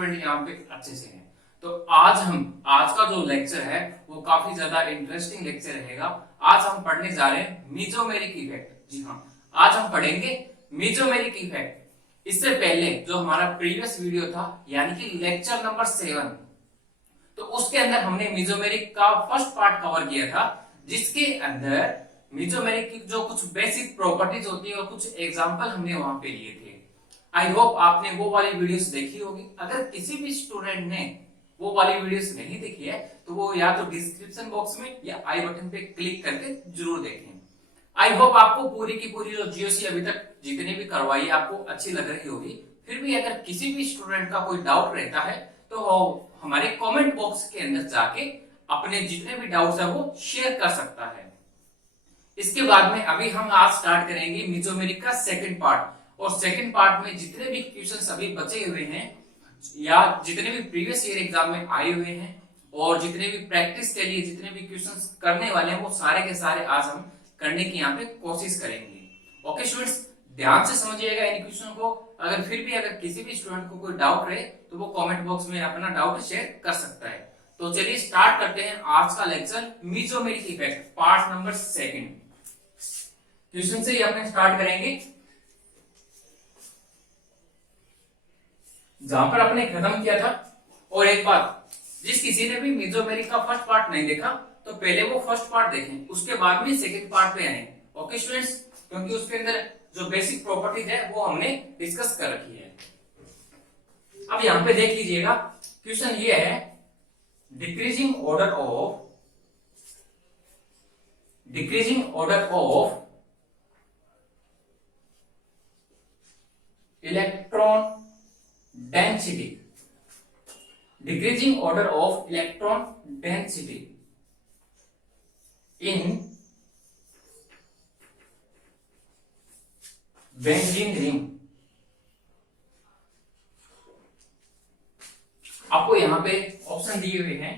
Student यहाँ पे अच्छे से हैं। तो आज का जो लेक्चर है वो काफी ज्यादा इंटरेस्टिंग लेक्चर रहेगा। आज हम पढ़ने जा रहे हैं मीजोमेरिक इफेक्ट। जी हाँ, आज हम पढ़ेंगे मीजोमेरिक इफेक्ट। इससे पहले जो हमारा प्रीवियस वीडियो था यानी कि लेक्चर नंबर 7, तो उसके अंदर हमने मीजोमेरिक का फर्स्ट पार्ट कवर किया था, जिसके अंदर मीजोमेरिक की जो कुछ बेसिक प्रॉपर्टीज होती है और कुछ एग्जांपल हमने वहां पे लिए थे। आई होप आपने वो वाली वीडियोस देखी होगी। अगर किसी भी स्टूडेंट ने वो वाली वीडियोस नहीं देखी है तो वो या तो डिस्क्रिप्शन बॉक्स में या आई बटन पे क्लिक करके जरूर देखें। आई होप आपको पूरी की पूरी जो जीओसी अभी तक जितनी भी करवाई आपको अच्छी लग रही होगी। फिर भी अगर किसी भी स्टूडेंट का कोई डाउट रहता है तो हमारे कमेंट बॉक्स के अंदर जाके अपने जितने भी डाउट्स है वो शेयर कर सकता है। इसके बाद में अभी हम आज स्टार्ट करेंगे मीजोमेरिक का सेकंड पार्ट। और सेकंड पार्ट में जितने भी क्वेश्चंस अभी बचे हुए हैं या जितने भी प्रीवियस ईयर एग्जाम में आए हुए हैं और जितने भी प्रैक्टिस के लिए जितने भी क्वेश्चंस करने वाले हैं वो सारे के सारे आज हम करने की यहाँ पे कोशिश करेंगे। ओके स्टूडेंट्स, ध्यान से समझिएगा इन क्वेश्चन को। अगर फिर भी अगर किसी भी स्टूडेंट को कोई डाउट रहे तो वो कमेंट बॉक्स में अपना डाउट शेयर कर सकता है। तो चलिए स्टार्ट करते हैं आज का lecture mesomeric effect part number 2। Question से ही अपने स्टार्ट करेंगे जहां पर अपने खत्म किया था। और एक बात, जिस किसी ने भी मीजोमेरिक का फर्स्ट पार्ट नहीं देखा तो पहले वो फर्स्ट पार्ट देखें, उसके बाद में सेकंड पार्ट पे आए। ओके स्टूडेंट्स, क्योंकि उसके अंदर जो बेसिक प्रॉपर्टीज है वो हमने डिस्कस कर रखी है। अब यहां पे देख लीजिएगा, क्वेश्चन ये है decreasing order of electron density, decreasing order of electron density in benzene ring। आपको यहां पे ऑप्शन दिए हुए हैं,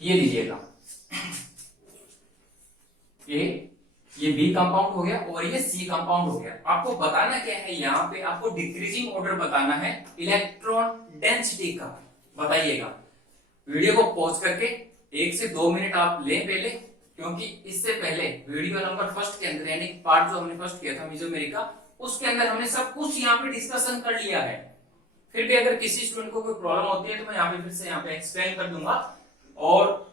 ये लीजिएगा। ये बी कंपाउंड हो गया और ये सी कंपाउंड हो गया। आपको बताना क्या है, यहाँ पे आपको डिक्रीजिंग ऑर्डर बताना है इलेक्ट्रॉन डेंसिटी का। बताइएगा, वीडियो को पॉज करके 1 से 2 मिनट आप लें पहले, क्योंकि इससे पहले वीडियो नंबर फर्स्ट के अंदर यानी पार्ट जो हमने फर्स्ट किया था मीजोमेरिक का, उसके अंदर हमने सब कुछ यहाँ पे डिस्कशन कर लिया है। फिर भी अगर किसी स्टूडेंट को कोई प्रॉब्लम होती है तो मैं यहाँ पे फिर से यहाँ पे एक्सप्लेन कर दूंगा और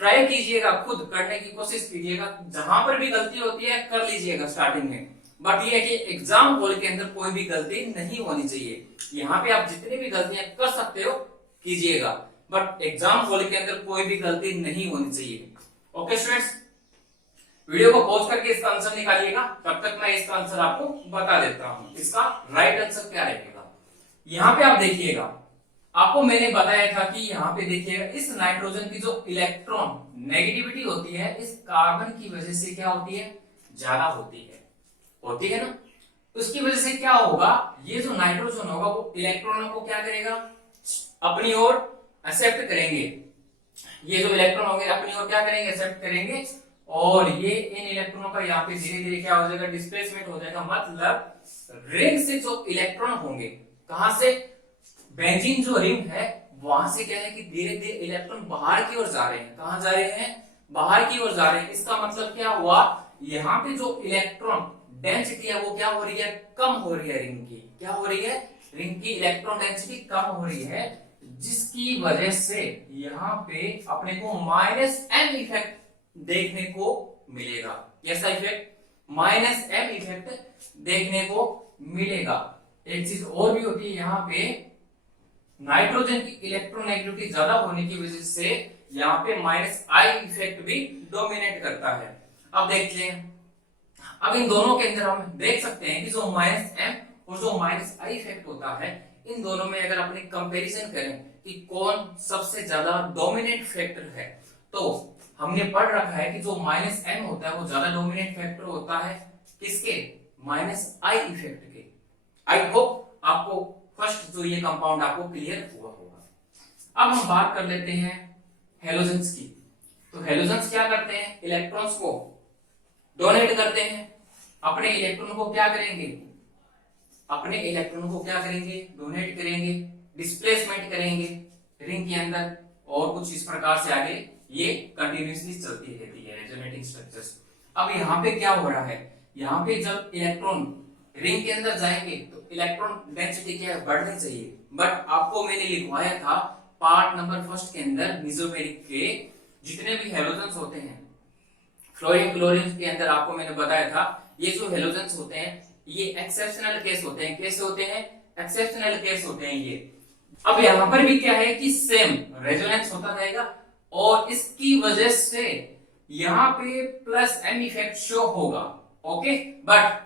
ट्राई कीजिएगा, खुद करने की कोशिश कीजिएगा। जहां पर भी गलती होती है कर लीजिएगा स्टार्टिंग में, बट ये है कि एग्जाम हॉल के अंदर कोई भी गलती नहीं होनी चाहिए। यहाँ पे आप जितनी भी गलतियां कर सकते हो कीजिएगा, बट एग्जाम हॉल के अंदर कोई भी गलती नहीं होनी चाहिए। ओके स्टूडेंट्स, वीडियो को पॉज करके इसका आंसर निकालिएगा, तब तक मैं इसका आंसर आपको बता देता हूं। इसका राइट आंसर क्या रहेगा, यहाँ पे आप देखिएगा। आपको मैंने बताया था कि यहाँ पे देखिएगा, इस नाइट्रोजन की जो इलेक्ट्रॉन नेगेटिविटी होती है इस कार्बन की वजह से क्या होती है, ज्यादा होती है ना। उसकी वजह से क्या होगा, ये जो नाइट्रोजन होगा वो इलेक्ट्रॉनों को क्या करेगा, अपनी ओर एक्सेप्ट करेंगे। ये जो इलेक्ट्रॉन होंगे अपनी ओर क्या करेंगे, एक्सेप्ट करेंगे। और ये इन इलेक्ट्रॉनों का यहाँ पे धीरे धीरे क्या हो जाएगा, डिस्प्लेसमेंट हो जाएगा। मतलब रिंग से जो इलेक्ट्रॉन होंगे, कहां से, बेंजीन जो रिंग है वहां से क्या है कि धीरे धीरे इलेक्ट्रॉन बाहर की ओर जा रहे हैं। कहां जा रहे हैं, बाहर की ओर जा रहे हैं। इसका मतलब क्या हुआ, यहाँ पे जो इलेक्ट्रॉन डेंसिटी है वो क्या हो रही है, कम हो रही है। रिंग की क्या हो रही है, रिंग की इलेक्ट्रॉन डेंसिटी कम हो रही है, जिसकी वजह से यहाँ पे अपने को -m इफेक्ट देखने को मिलेगा। कैसा इफेक्ट, -m इफेक्ट देखने को मिलेगा। एक चीज और भी होती है, यहाँ पे नाइट्रोजन की इलेक्ट्रोनेगेटिविटी ज्यादा होने की वजह से यहाँ पे -I इफेक्ट भी डोमिनेट करता है। अब देख लें, अब इन दोनों के अंदर हम देख सकते हैं कि जो -m और जो -I इफेक्ट होता है, इन दोनों में अगर अपने कंपैरिजन करें कि कौन सबसे ज्यादा डोमिनेट फैक्टर है, तो हमने पढ़ रखा है कि जो -m होता है वो ज्यादा डोमिनेट फैक्टर होता है किसके, -I इफेक्ट के। आई होप आपको फर्स्ट जो ये कंपाउंड आपको क्लियर हुआ होगा। अब हम बात कर लेते हैं हेलोजेंस की। तो हेलोजेंस क्या करते हैं, इलेक्ट्रॉन्स को डोनेट करते हैं, अपने इलेक्ट्रॉन को क्या करेंगे, अपने इलेक्ट्रॉन को क्या करेंगे, डोनेट करेंगे, डिस्प्लेसमेंट करेंगे रिंग के अंदर, और कुछ इस प्रकार से आगे ये कंटिन्यूअसली चलती रहती है रेजोनेटिंग स्ट्रक्चर्स। अब यहाँ पे क्या हो रहा है, यहाँ पे जब इलेक्ट्रॉन रिंग के अंदर जाएंगे तो इलेक्ट्रॉन डेंसिटी क्या है, बढ़नी चाहिए, बट आपको मैंने लिखवाया था पार्ट नंबर फर्स्ट के अंदर मेसोमेरिक के जितने भी हेलोजेंस होते हैं, फ्लोरीन क्लोरीन के अंदर आपको मैंने बताया था ये जो हेलोजेंस होते हैं ये एक्सेप्शनल केस होते हैं। कैसे होते हैं, एक्सेप्शनल केस होते हैं ये। अब यहाँ पर भी क्या है कि सेम रेजोनेंस होता रहेगा और इसकी वजह से यहाँ पे प्लस एम इफेक्ट शो होगा, ओके। बट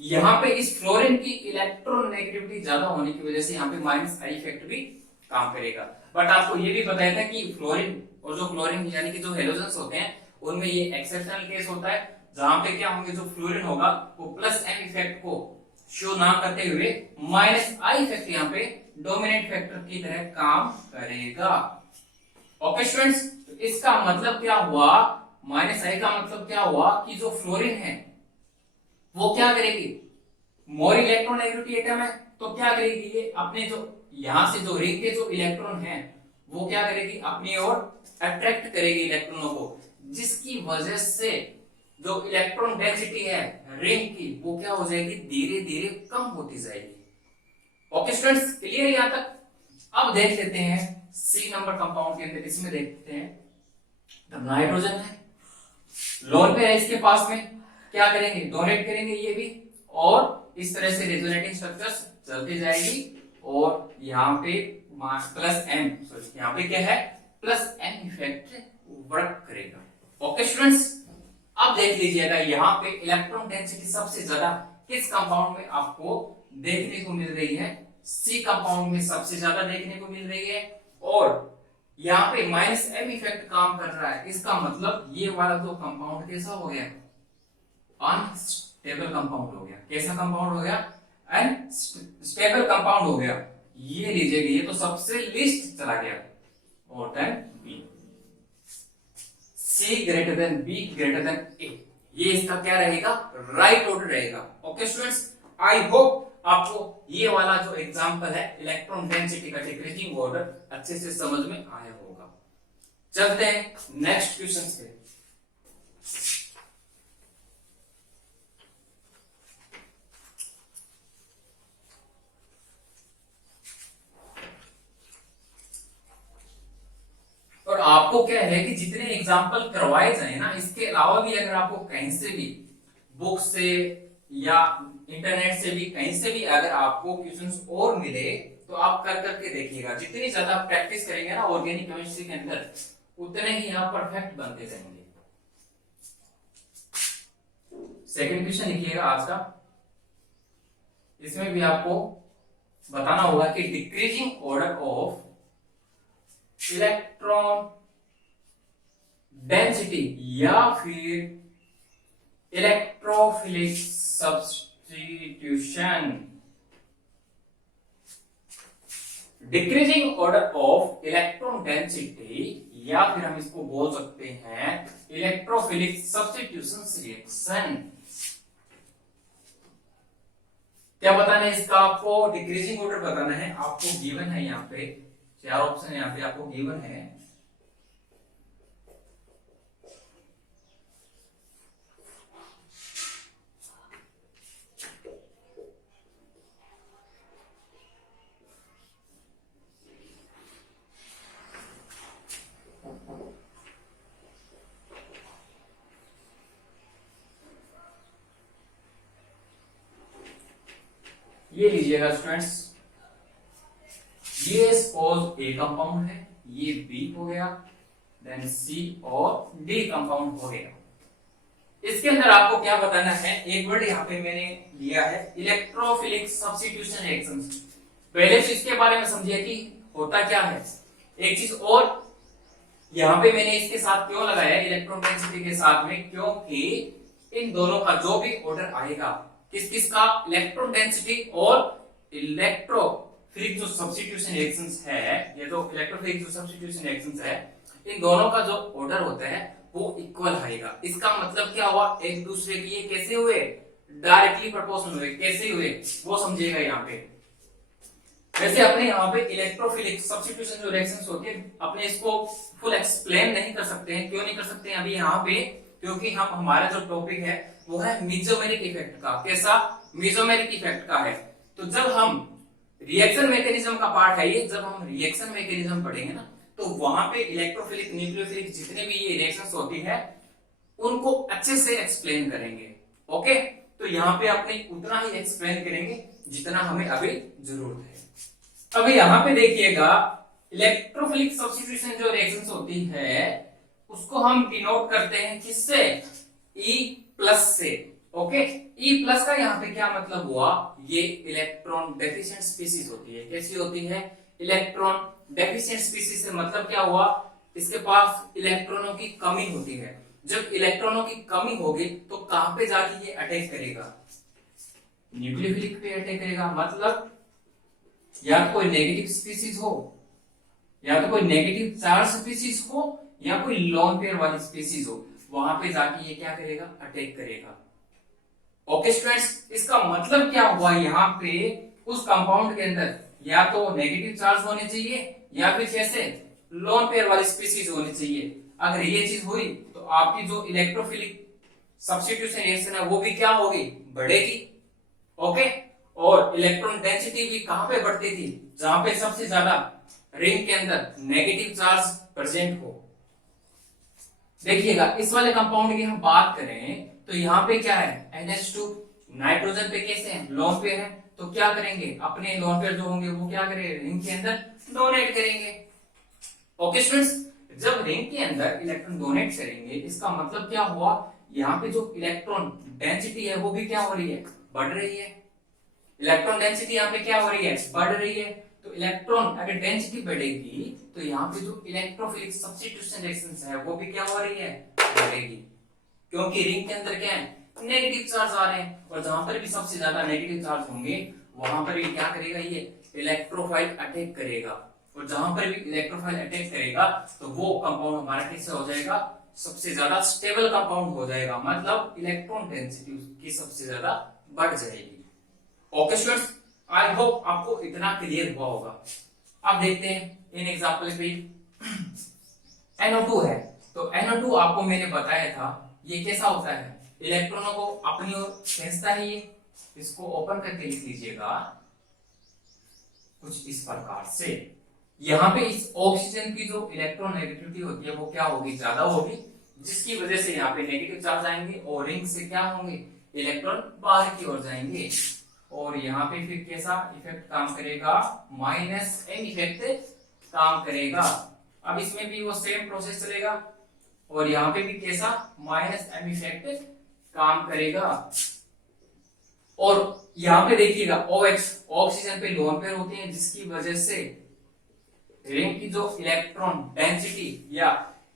यहाँ पे इस फ्लोरीन की इलेक्ट्रॉन नेगेटिविटी ज्यादा होने की वजह से यहाँ पे माइनस आई इफेक्ट भी काम करेगा। बट आपको ये भी बताया था कि फ्लोरीन और जो क्लोरीन यानी कि जो हेलोजेंस होते हैं उनमें ये एक्सेप्शनल केस होता है, जहां पे क्या होंगे, जो फ्लोरीन होगा वो प्लस एम इफेक्ट को शो ना करते हुए माइनस आई इफेक्ट यहाँ पे डोमिनेंट फैक्टर की तरह काम करेगा, ओके स्टूडेंट्स। तो इसका मतलब क्या हुआ, माइनस आई का मतलब क्या हुआ कि जो फ्लोरीन है वो क्या करेगी, मोर इलेक्ट्रोनेगेटिविटी एटम है तो क्या करेगी, ये अपने जो यहां से जो रिंग के जो इलेक्ट्रॉन है वो क्या करेगी, अपनी ओर अट्रैक्ट करेगी इलेक्ट्रॉनों को, जिसकी वजह से जो इलेक्ट्रॉन डेंसिटी है रिंग की वो क्या हो जाएगी, धीरे धीरे कम होती जाएगी, ओके स्टूडेंट्स, क्लियर यहां तक। अब देख लेते हैं सी नंबर कंपाउंड के अंदर, इसमें देखते हैं नाइट्रोजन है, लोन पे है, इसके पास में क्या करेंगे, डोनेट करेंगे ये भी, और इस तरह से रेजोनेटिंग स्ट्रक्चर्स चलती जाएगी, और यहाँ पे प्लस एम, सॉरी यहाँ पे क्या है, प्लस एम इफेक्ट वर्क करेगा, ओके स्टूडेंट्स। अब देख लीजिएगा यहाँ पे इलेक्ट्रॉन डेंसिटी सबसे ज्यादा किस कंपाउंड में आपको देखने को मिल रही है, सी कंपाउंड में सबसे ज्यादा देखने को मिल रही है, और यहाँ पे माइनस एम इफेक्ट काम कर रहा है। इसका मतलब ये वाला तो कंपाउंड कैसा हो गया, अनस्टेबल कंपाउंड हो गया। कैसा कंपाउंड हो गया, अनस्टेबल कंपाउंड हो गया। ये लीजिएगा, ये तो सबसे लीस्ट चला गया, और then B, C greater than B greater than A, ये इसका क्या रहेगा, राइट ऑर्डर रहेगा, ओके स्टूडेंट्स। आई होप आपको ये वाला जो एग्जांपल है इलेक्ट्रॉन डेंसिटी का डिक्रीजिंग ऑर्डर अच्छे से समझ में आया होगा। चलते हैं नेक्स्ट क्वेश्चन पे। और आपको क्या है कि जितने एग्जाम्पल करवाए जाए ना, इसके अलावा भी अगर आपको कहीं से भी बुक से या इंटरनेट से भी कहीं से भी अगर आपको क्वेश्चंस और मिले तो आप कर करके देखिएगा। जितनी ज्यादा प्रैक्टिस करेंगे ना ऑर्गेनिक केमिस्ट्री के अंदर, उतने ही आप परफेक्ट बनते जाएंगे। सेकंड क्वेश्चन लिखिएगा आज का, इसमें भी आपको बताना होगा कि decreasing order of electron density या फिर electrophilic substitution, decreasing order of electron density या फिर हम इसको बोल सकते हैं इलेक्ट्रोफिलिक सब्स्टिट्यूशन रिएक्शन। क्या बताना है इसका, आपको डिक्रीजिंग ऑर्डर बताना है। आपको गिवन है यहाँ पे चार ऑप्शन, यहाँ पे आपको गिवन है। ये लीजिएगा स्टूडेंट्स, ये सपोज ए कंपाउंड है, ये बी हो गया, देन सी और डी कंपाउंड हो गया। इसके अंदर आपको क्या बताना है, एक वर्ड यहाँ पे मैंने लिया है इलेक्ट्रोफिलिक सब्स्टिट्यूशन रिएक्शन। पहले चीज के बारे में समझिए कि होता क्या है। एक चीज और यहाँ पे मैंने इसके साथ क्यों लगाया इलेक्ट्रॉन डेंसिटी के साथ में, क्योंकि इन दोनों का जो भी ऑर्डर आएगा किस किस का, इलेक्ट्रॉन डेंसिटी और इलेक्ट्रोफिलिक जो सब्स्टिट्यूशन रिएक्शंस है, ये जो इलेक्ट्रोफिलिक जो सब्स्टिट्यूशन रिएक्शंस है, इन दोनों का जो ऑर्डर होता है वो इक्वल आएगा। इसका मतलब क्या हुआ, एक दूसरे की ये कैसे हुए, डायरेक्टली प्रोपोर्शनल हुए। कैसे हुए वो समझिएगा यहाँ पे। वैसे अपने यहाँ पे इलेक्ट्रोफिलिक सब्स्टिट्यूशन जो रिएक्शंस होती है, अपने इसको फुल एक्सप्लेन नहीं कर सकते हैं। क्यों नहीं कर सकते हैं अभी यहाँ पे, क्योंकि हम हमारा जो टॉपिक है वो है मेसोमेरिक इफेक्ट का। कैसा, मेसोमेरिक इफेक्ट का है। तो जब हम रिएक्शन मैकेनिज्म का पार्ट है ये, जब हम रिएक्शन मैकेनिज्म पढ़ेंगे ना, तो वहां पे इलेक्ट्रोफिलिक न्यूक्लियोफिलिक जितने भी ये रिएक्शंस होती है उनको अच्छे से एक्सप्लेन करेंगे। ओके, तो यहाँ पे अपने उतना ही एक्सप्लेन करेंगे जितना हमें अभी जरूरत है। अभी यहाँ पे देखिएगा, इलेक्ट्रोफिलिक सब्स्टिट्यूशन जो रिएक्शंस होती है उसको हम डिनोट करते हैं किससे, E+ से। ओके, E+ का यहाँ पे क्या मतलब हुआ, ये इलेक्ट्रॉन डेफिशिएंट स्पीशीज होती है। कैसी होती है, इलेक्ट्रॉन डेफिशिएंट स्पीशीज से मतलब क्या हुआ, इसके पास इलेक्ट्रॉनों की कमी होती है। जब इलेक्ट्रॉनों की कमी होगी तो कहां पे जाके ये अटैक करेगा, न्यूक्लियोफिलिक पे अटैक करेगा। मतलब या तो कोई नेगेटिव स्पीशीज हो, या तो कोई नेगेटिव चार्ज स्पीशीज हो, या कोई लोन पेयर वाली स्पीशीज हो, वहां पे जाके ये क्या करेगा, अटैक करेगा। ओके स्टूडेंट्स, इसका मतलब क्या हुआ, यहाँ पे उस कंपाउंड के अंदर या तो नेगेटिव चार्ज होने चाहिए या फिर कैसे लोन पेयर वाली स्पीशीज होनी चाहिए। अगर ये चीज हुई तो आपकी जो इलेक्ट्रोफिलिक सब्स्टिट्यूशन रिएक्शन है वो भी क्या होगी, बढ़ेगी। ओके, और इलेक्ट्रॉन डेंसिटी भी कहां पे बढ़ती थी, जहां पे सबसे ज्यादा रिंग के अंदर नेगेटिव चार्ज प्रेजेंट हो। देखिएगा इस वाले कंपाउंड की हम बात करें तो यहाँ पे क्या है, NH2, नाइट्रोजन पे कैसे है, लोन पेयर है। तो क्या करेंगे, अपने लोन पेयर जो होंगे वो क्या करेंगे, रिंग के अंदर डोनेट करेंगे। ओके स्टूडेंट्स, जब रिंग के अंदर इलेक्ट्रॉन डोनेट करेंगे इसका मतलब क्या हुआ, यहाँ पे जो इलेक्ट्रॉन डेंसिटी है वो भी क्या हो रही है, बढ़ रही है। इलेक्ट्रॉन डेंसिटी यहाँ पे क्या हो रही है, बढ़ रही है। तो इलेक्ट्रॉन अगर डेंसिटी बढ़ेगी तो यहाँ पे जो इलेक्ट्रोफिलिक सब्स्टिट्यूशन रिएक्शंस है वो भी क्या हो रही है, बढ़ेगी। क्योंकि रिंग के अंदर क्या है, नेगेटिव चार्ज आ रहे हैं, और जहां पर भी सबसे ज्यादा नेगेटिव चार्ज होंगे वहां पर भी क्या करेगा, ये इलेक्ट्रोफाइल अटैक करेगा। और जहां पर भी इलेक्ट्रोफाइल अटैक करेगा तो वो कंपाउंड हमारा कैसे हो जाएगा, सबसे ज्यादा स्टेबल कंपाउंड हो जाएगा। मतलब इलेक्ट्रॉन डेंसिटी की सबसे ज्यादा बढ़ जाएगी। ओके स्टूडेंट्स, आई होप आपको इतना क्लियर हुआ होगा। अब देखते हैं इन एग्जांपल पे, NO2 है तो NO2 आपको मैंने बताया था ये कैसा होता है, इलेक्ट्रॉनों को अपनी ओर खींचता है। ये इसको ओपन करके लिख लीजिएगा कुछ इस प्रकार से। यहाँ पे इस ऑक्सीजन की जो इलेक्ट्रॉन नेगेटिविटी होती है वो क्या होगी, ज्यादा होगी, जिसकी वजह से यहाँ पे नेगेटिव चार्ज आएंगे और रिंग से क्या होंगे, इलेक्ट्रॉन बाहर की ओर जाएंगे। और यहाँ पे फिर कैसा इफेक्ट काम करेगा, -m इफेक्ट काम करेगा। अब इसमें भी वो सेम प्रोसेस चलेगा और यहाँ पे भी कैसा -m इफेक्ट काम करेगा। और यहाँ पे देखिएगा OH ऑक्सीजन पे लोन पेयर होते हैं, जिसकी वजह से रिंग की जो इलेक्ट्रॉन डेंसिटी या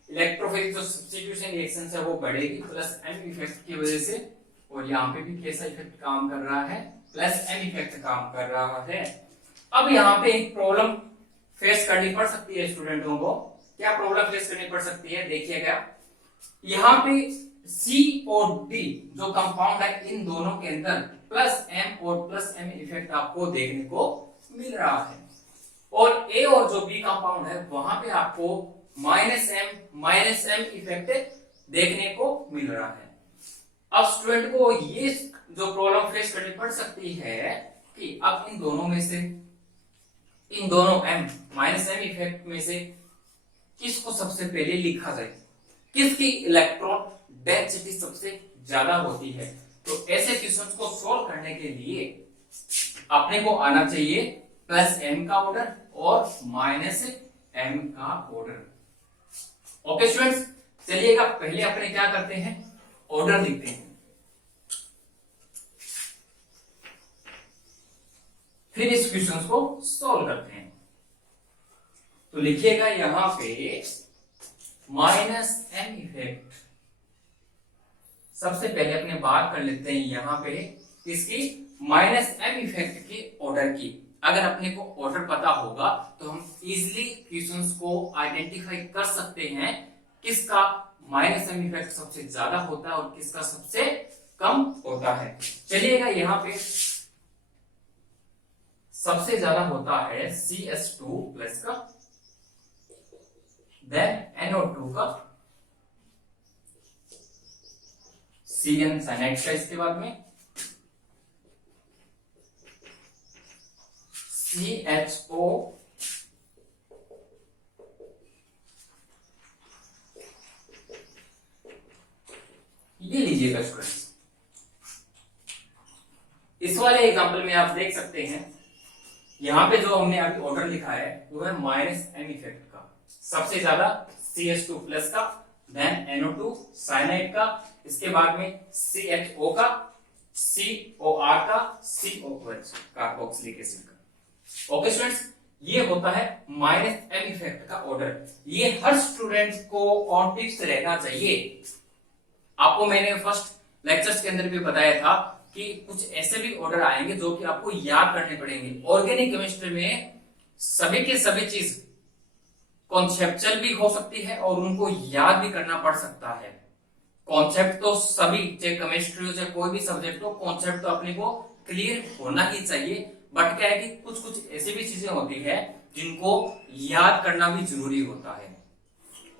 इलेक्ट्रोफिलिक जो सब्स्टिट्यूशन रिएक्शन है वो बढ़ेगी +m इफेक्ट की वजह से। और यहाँ पे भी कैसा इफेक्ट काम कर रहा है, +m इफेक्ट काम कर रहा है। अब यहाँ पे एक प्रॉब्लम फेस करनी पड़ सकती है स्टूडेंटों को। क्या प्रॉब्लम फेस करनी पड़ सकती है, देखिएगा यहाँ पे C और D जो कंपाउंड है इन दोनों के अंदर +m और +m इफेक्ट आपको देखने को मिल रहा है। और A और जो B कंपाउंड है वहां पे आपको -m इफेक्ट देखने को मिल रहा है। अब स्टूडेंट को ये जो प्रॉब्लम फेस करनी पड़ सकती है कि अब इन दोनों में से, इन दोनों -m इफेक्ट में से किसको सबसे पहले लिखा जाए, किसकी इलेक्ट्रॉन डेंसिटी सबसे ज्यादा होती है। तो ऐसे क्वेश्चंस को सॉल्व करने के लिए अपने को आना चाहिए +m का ऑर्डर और -m का ऑर्डर। ओके स्टूडेंट्स, चलिएगा पहले अपने क्या करते हैं, ऑर्डर लिखते हैं, फिर इस क्वेश्चन को सॉल्व करते हैं। तो लिखिएगा यहां पे -m इफेक्ट, सबसे पहले अपने बात कर लेते हैं यहाँ पे इसकी माइनस एम इफेक्ट की ऑर्डर की। अगर अपने को ऑर्डर पता होगा तो हम इजिली क्वेश्चंस को आइडेंटिफाई कर सकते हैं किसका माइनस एम इफेक्ट सबसे ज्यादा होता है और किसका सबसे कम होता है। चलिएगा यहाँ पे सबसे ज्यादा होता है CH2 प्लस का, देन NO2 का, CN साइनाइड का, इसके बाद में CHO, ये लीजिएगा स्टूडेंट्स। इस वाले एग्जांपल में आप देख सकते हैं यहां पे जो हमने अभी ऑर्डर लिखा है वो है माइनस एम इफेक्ट का, सबसे ज्यादा CH2 प्लस का, देन NO2 साइनाइड का, इसके बाद में CHO का, COR का, COH कार्बोक्सिलिक एसिड का। ओके स्टूडेंट्स, ये होता है माइनस एम इफेक्ट का ऑर्डर। ये हर स्टूडेंट को ऑन टिप्स रहना चाहिए। आपको मैंने फर्स्ट लेक्चर्स के अंदर भी बताया था कि कुछ ऐसे भी ऑर्डर आएंगे जो कि आपको याद करने पड़ेंगे। ऑर्गेनिक केमिस्ट्री में सभी के सभी चीज कॉन्सेप्चुअल भी हो सकती है और उनको याद भी करना पड़ सकता है। कॉन्सेप्ट तो सभी, चाहे केमिस्ट्री हो चाहे कोई भी सब्जेक्ट हो, कॉन्सेप्ट तो अपने को क्लियर होना ही चाहिए। बट क्या है कि कुछ कुछ ऐसी भी चीजें होती है जिनको याद करना भी जरूरी होता है।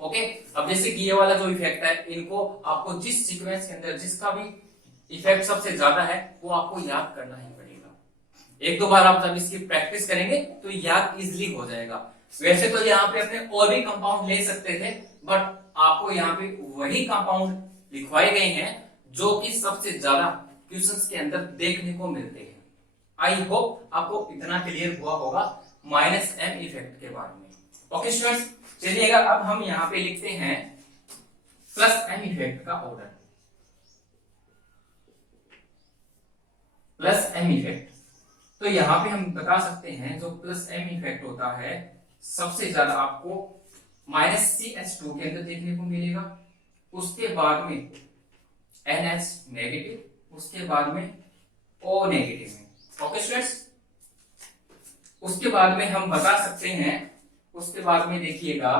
ओके, अब जैसे कि ये वाला जो इफेक्ट है, इनको आपको जिस सीक्वेंस के अंदर जिसका भी इफेक्ट सबसे ज्यादा है वो आपको याद करना ही पड़ेगा। एक दो बार आप जब इसकी प्रैक्टिस करेंगे तो याद इजिली हो जाएगा। वैसे तो यहाँ पे अपने और भी कंपाउंड ले सकते थे, बट आपको यहाँ पे वही कंपाउंड लिखवाए गए हैं जो कि सबसे ज्यादा क्वेश्चंस के अंदर देखने को मिलते हैं। आई होप आपको इतना क्लियर हुआ होगा माइनस एम इफेक्ट के बारे में। ओके स्टूडेंट्स, चलिएगा अब हम यहाँ पे लिखते हैं प्लस एम इफेक्ट का ऑर्डर। प्लस एम इफेक्ट, तो यहां पे हम बता सकते हैं जो प्लस एम इफेक्ट होता है सबसे ज्यादा आपको माइनस CH2 के अंदर देखने को मिलेगा, उसके बाद में NH नेगेटिव, उसके बाद में O नेगेटिव में। ओके स्टूडेंट्स, उसके बाद में हम बता सकते हैं, उसके बाद में देखिएगा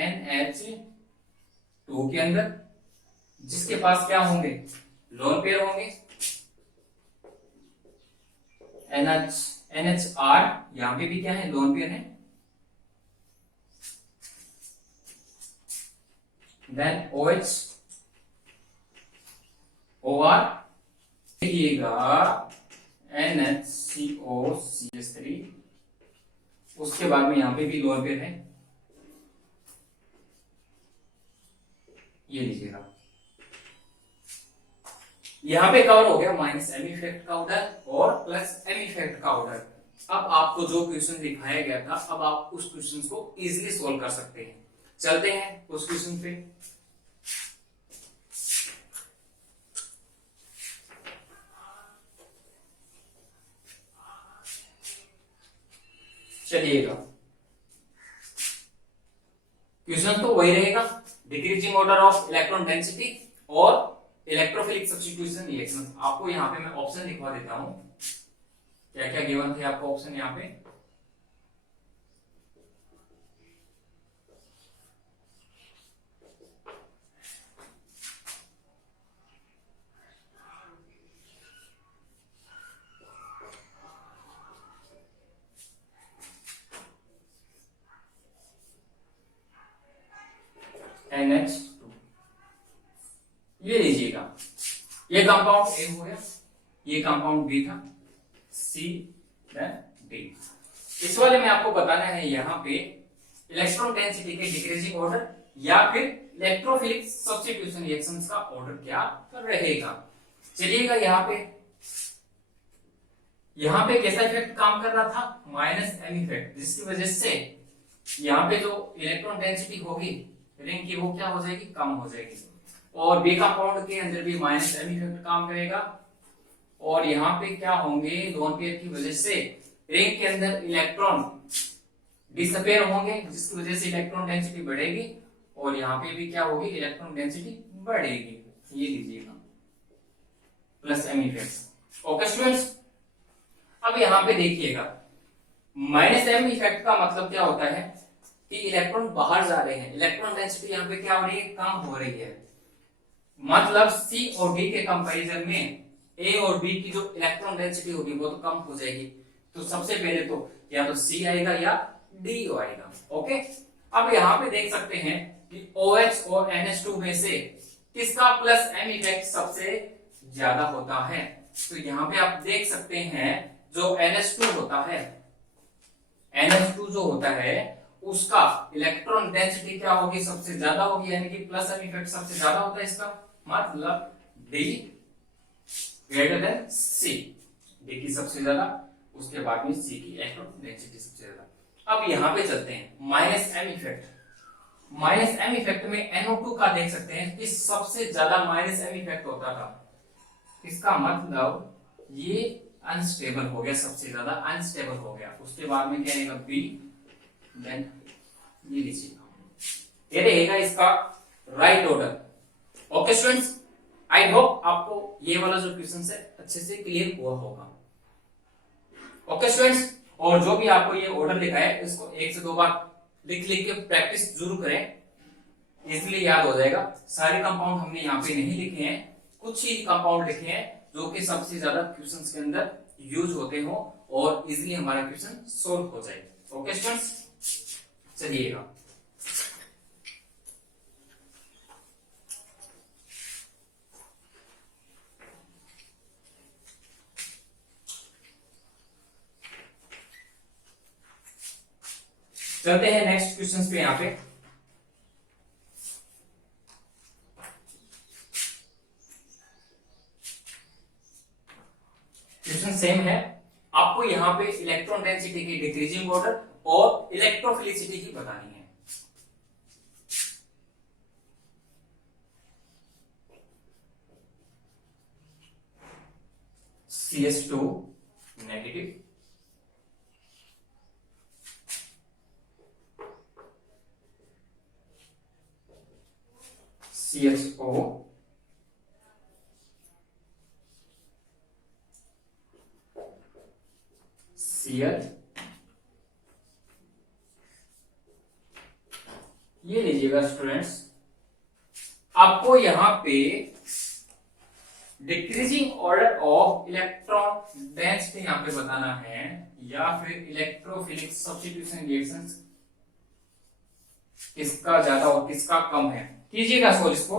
NH2 के अंदर जिसके पास क्या होंगे, लोन पेयर होंगे, NHR, यहां पे भी क्या है, लोन पेयर है, देन OH, OR, देखिएगा NHCO CH3, उसके बाद में यहां पे भी लोन पेयर है, ये लीजिएगा। यहां पे कवर हो गया माइनस एम इफेक्ट का ऑर्डर और प्लस एम इफेक्ट का ऑर्डर। अब आपको जो क्वेश्चन दिखाया गया था, अब आप उस क्वेश्चन को इजीली सोल्व कर सकते हैं। चलते हैं उस क्वेश्चन पे। चलिएगा, क्वेश्चन तो वही रहेगा, decreasing order of electron density और इलेक्ट्रोफिलिक सब्स्टिट्यूशन रिएक्शन। आपको यहाँ पे मैं ऑप्शन लिखवा देता हूं, क्या क्या गिवन थे आपको ऑप्शन यहाँ पे। NH2, ये लीजिएगा, ये कंपाउंड ए हो गया, ये कंपाउंड बी था, C देन D। इस वाले में आपको बताना है यहाँ पे इलेक्ट्रॉन डेंसिटी के डिक्रीजिंग ऑर्डर या फिर इलेक्ट्रोफिलिक सब्स्टिट्यूशन रिएक्शंस का ऑर्डर क्या रहेगा। चलिएगा, यहाँ पे कैसा इफेक्ट काम कर रहा था, माइनस एम इफेक्ट, जिसकी वजह से यहाँ पे जो इलेक्ट्रॉन डेंसिटी होगी रिंग की वो क्या हो जाएगी, कम हो जाएगी। और बी कंपाउंड के अंदर भी माइनस एम इफेक्ट काम करेगा और यहाँ पे क्या होंगे, लोन पेयर की वजह से रिंग के अंदर इलेक्ट्रॉन डिसअपेयर होंगे, जिसकी वजह से इलेक्ट्रॉन डेंसिटी बढ़ेगी और यहाँ पे भी क्या होगी, इलेक्ट्रॉन डेंसिटी बढ़ेगी। ये लीजिएगा plus M effect. Okay students, अब यहां पे देखिएगा माइनस एम इफेक्ट का मतलब क्या होता है कि इलेक्ट्रॉन बाहर जा रहे हैं, इलेक्ट्रॉन डेंसिटी यहाँ पे क्या हो रही है, कम हो रही है। मतलब सी और डी के कंपैरिजन में ए और बी की जो इलेक्ट्रॉन डेंसिटी होगी वो तो कम हो जाएगी। तो सबसे पहले तो या तो सी आएगा या डी आएगा। ओके, अब यहाँ पे देख सकते हैं कि OH और NH2 में से किसका प्लस एम इफेक्ट सबसे ज्यादा होता है। तो यहाँ पे आप देख सकते हैं जो NH2 होता है, NH2 जो होता है उसका इलेक्ट्रॉन डेंसिटी क्या होगी, सबसे ज्यादा होगी, यानी कि प्लस एम इफेक्ट सबसे ज्यादा होता है इसका, मतलब डी ग्रेटर देन सी, डी की सबसे ज्यादा, उसके बाद में सी की इलेक्ट्रॉन डेंसिटी सबसे ज्यादा। अब यहां पे चलते हैं minus M effect. Minus M effect में NO2 का देख सकते हैं कि सबसे ज्यादा माइनस एम इफेक्ट होता था। इसका मतलब ये अनस्टेबल हो गया, सबसे ज्यादा अनस्टेबल हो गया। उसके बाद में क्या रहेगा, बी, देन ये लीजिएगा, ये रहेगा इसका right order. Okay students, I hope आपको ये वाला जो क्वेश्चन है अच्छे से क्लियर हुआ होगा। ओके स्टूडेंट्स, और जो भी आपको ये ऑर्डर लिखा है इसको 1 से 2 बार लिख लिख के प्रैक्टिस जरूर करें, इसलिए याद हो जाएगा। सारे कंपाउंड हमने यहाँ पे नहीं लिखे हैं, कुछ ही कंपाउंड लिखे हैं जो कि सबसे ज्यादा क्वेश्चंस के अंदर यूज होते हो और इजीली हमारा क्वेश्चन सोल्व हो जाए। ओके स्टूडेंट्स, चलिएगा चलते हैं नेक्स्ट क्वेश्चंस पे। यहाँ पे क्वेश्चन सेम है, आपको यहाँ पे इलेक्ट्रॉन डेंसिटी की डिक्रीजिंग ऑर्डर और इलेक्ट्रोफिलिसिटी की बतानी है। CS2 नेगेटिव, CHO Cl, ये लीजिएगा स्टूडेंट्स, आपको यहां पे decreasing order of electron density यहां पे बताना है या फिर इलेक्ट्रोफिलिक सब्स्टिट्यूशन रिएक्शंस किसका ज्यादा और किसका कम है। कीजिएगा सोल्व इसको।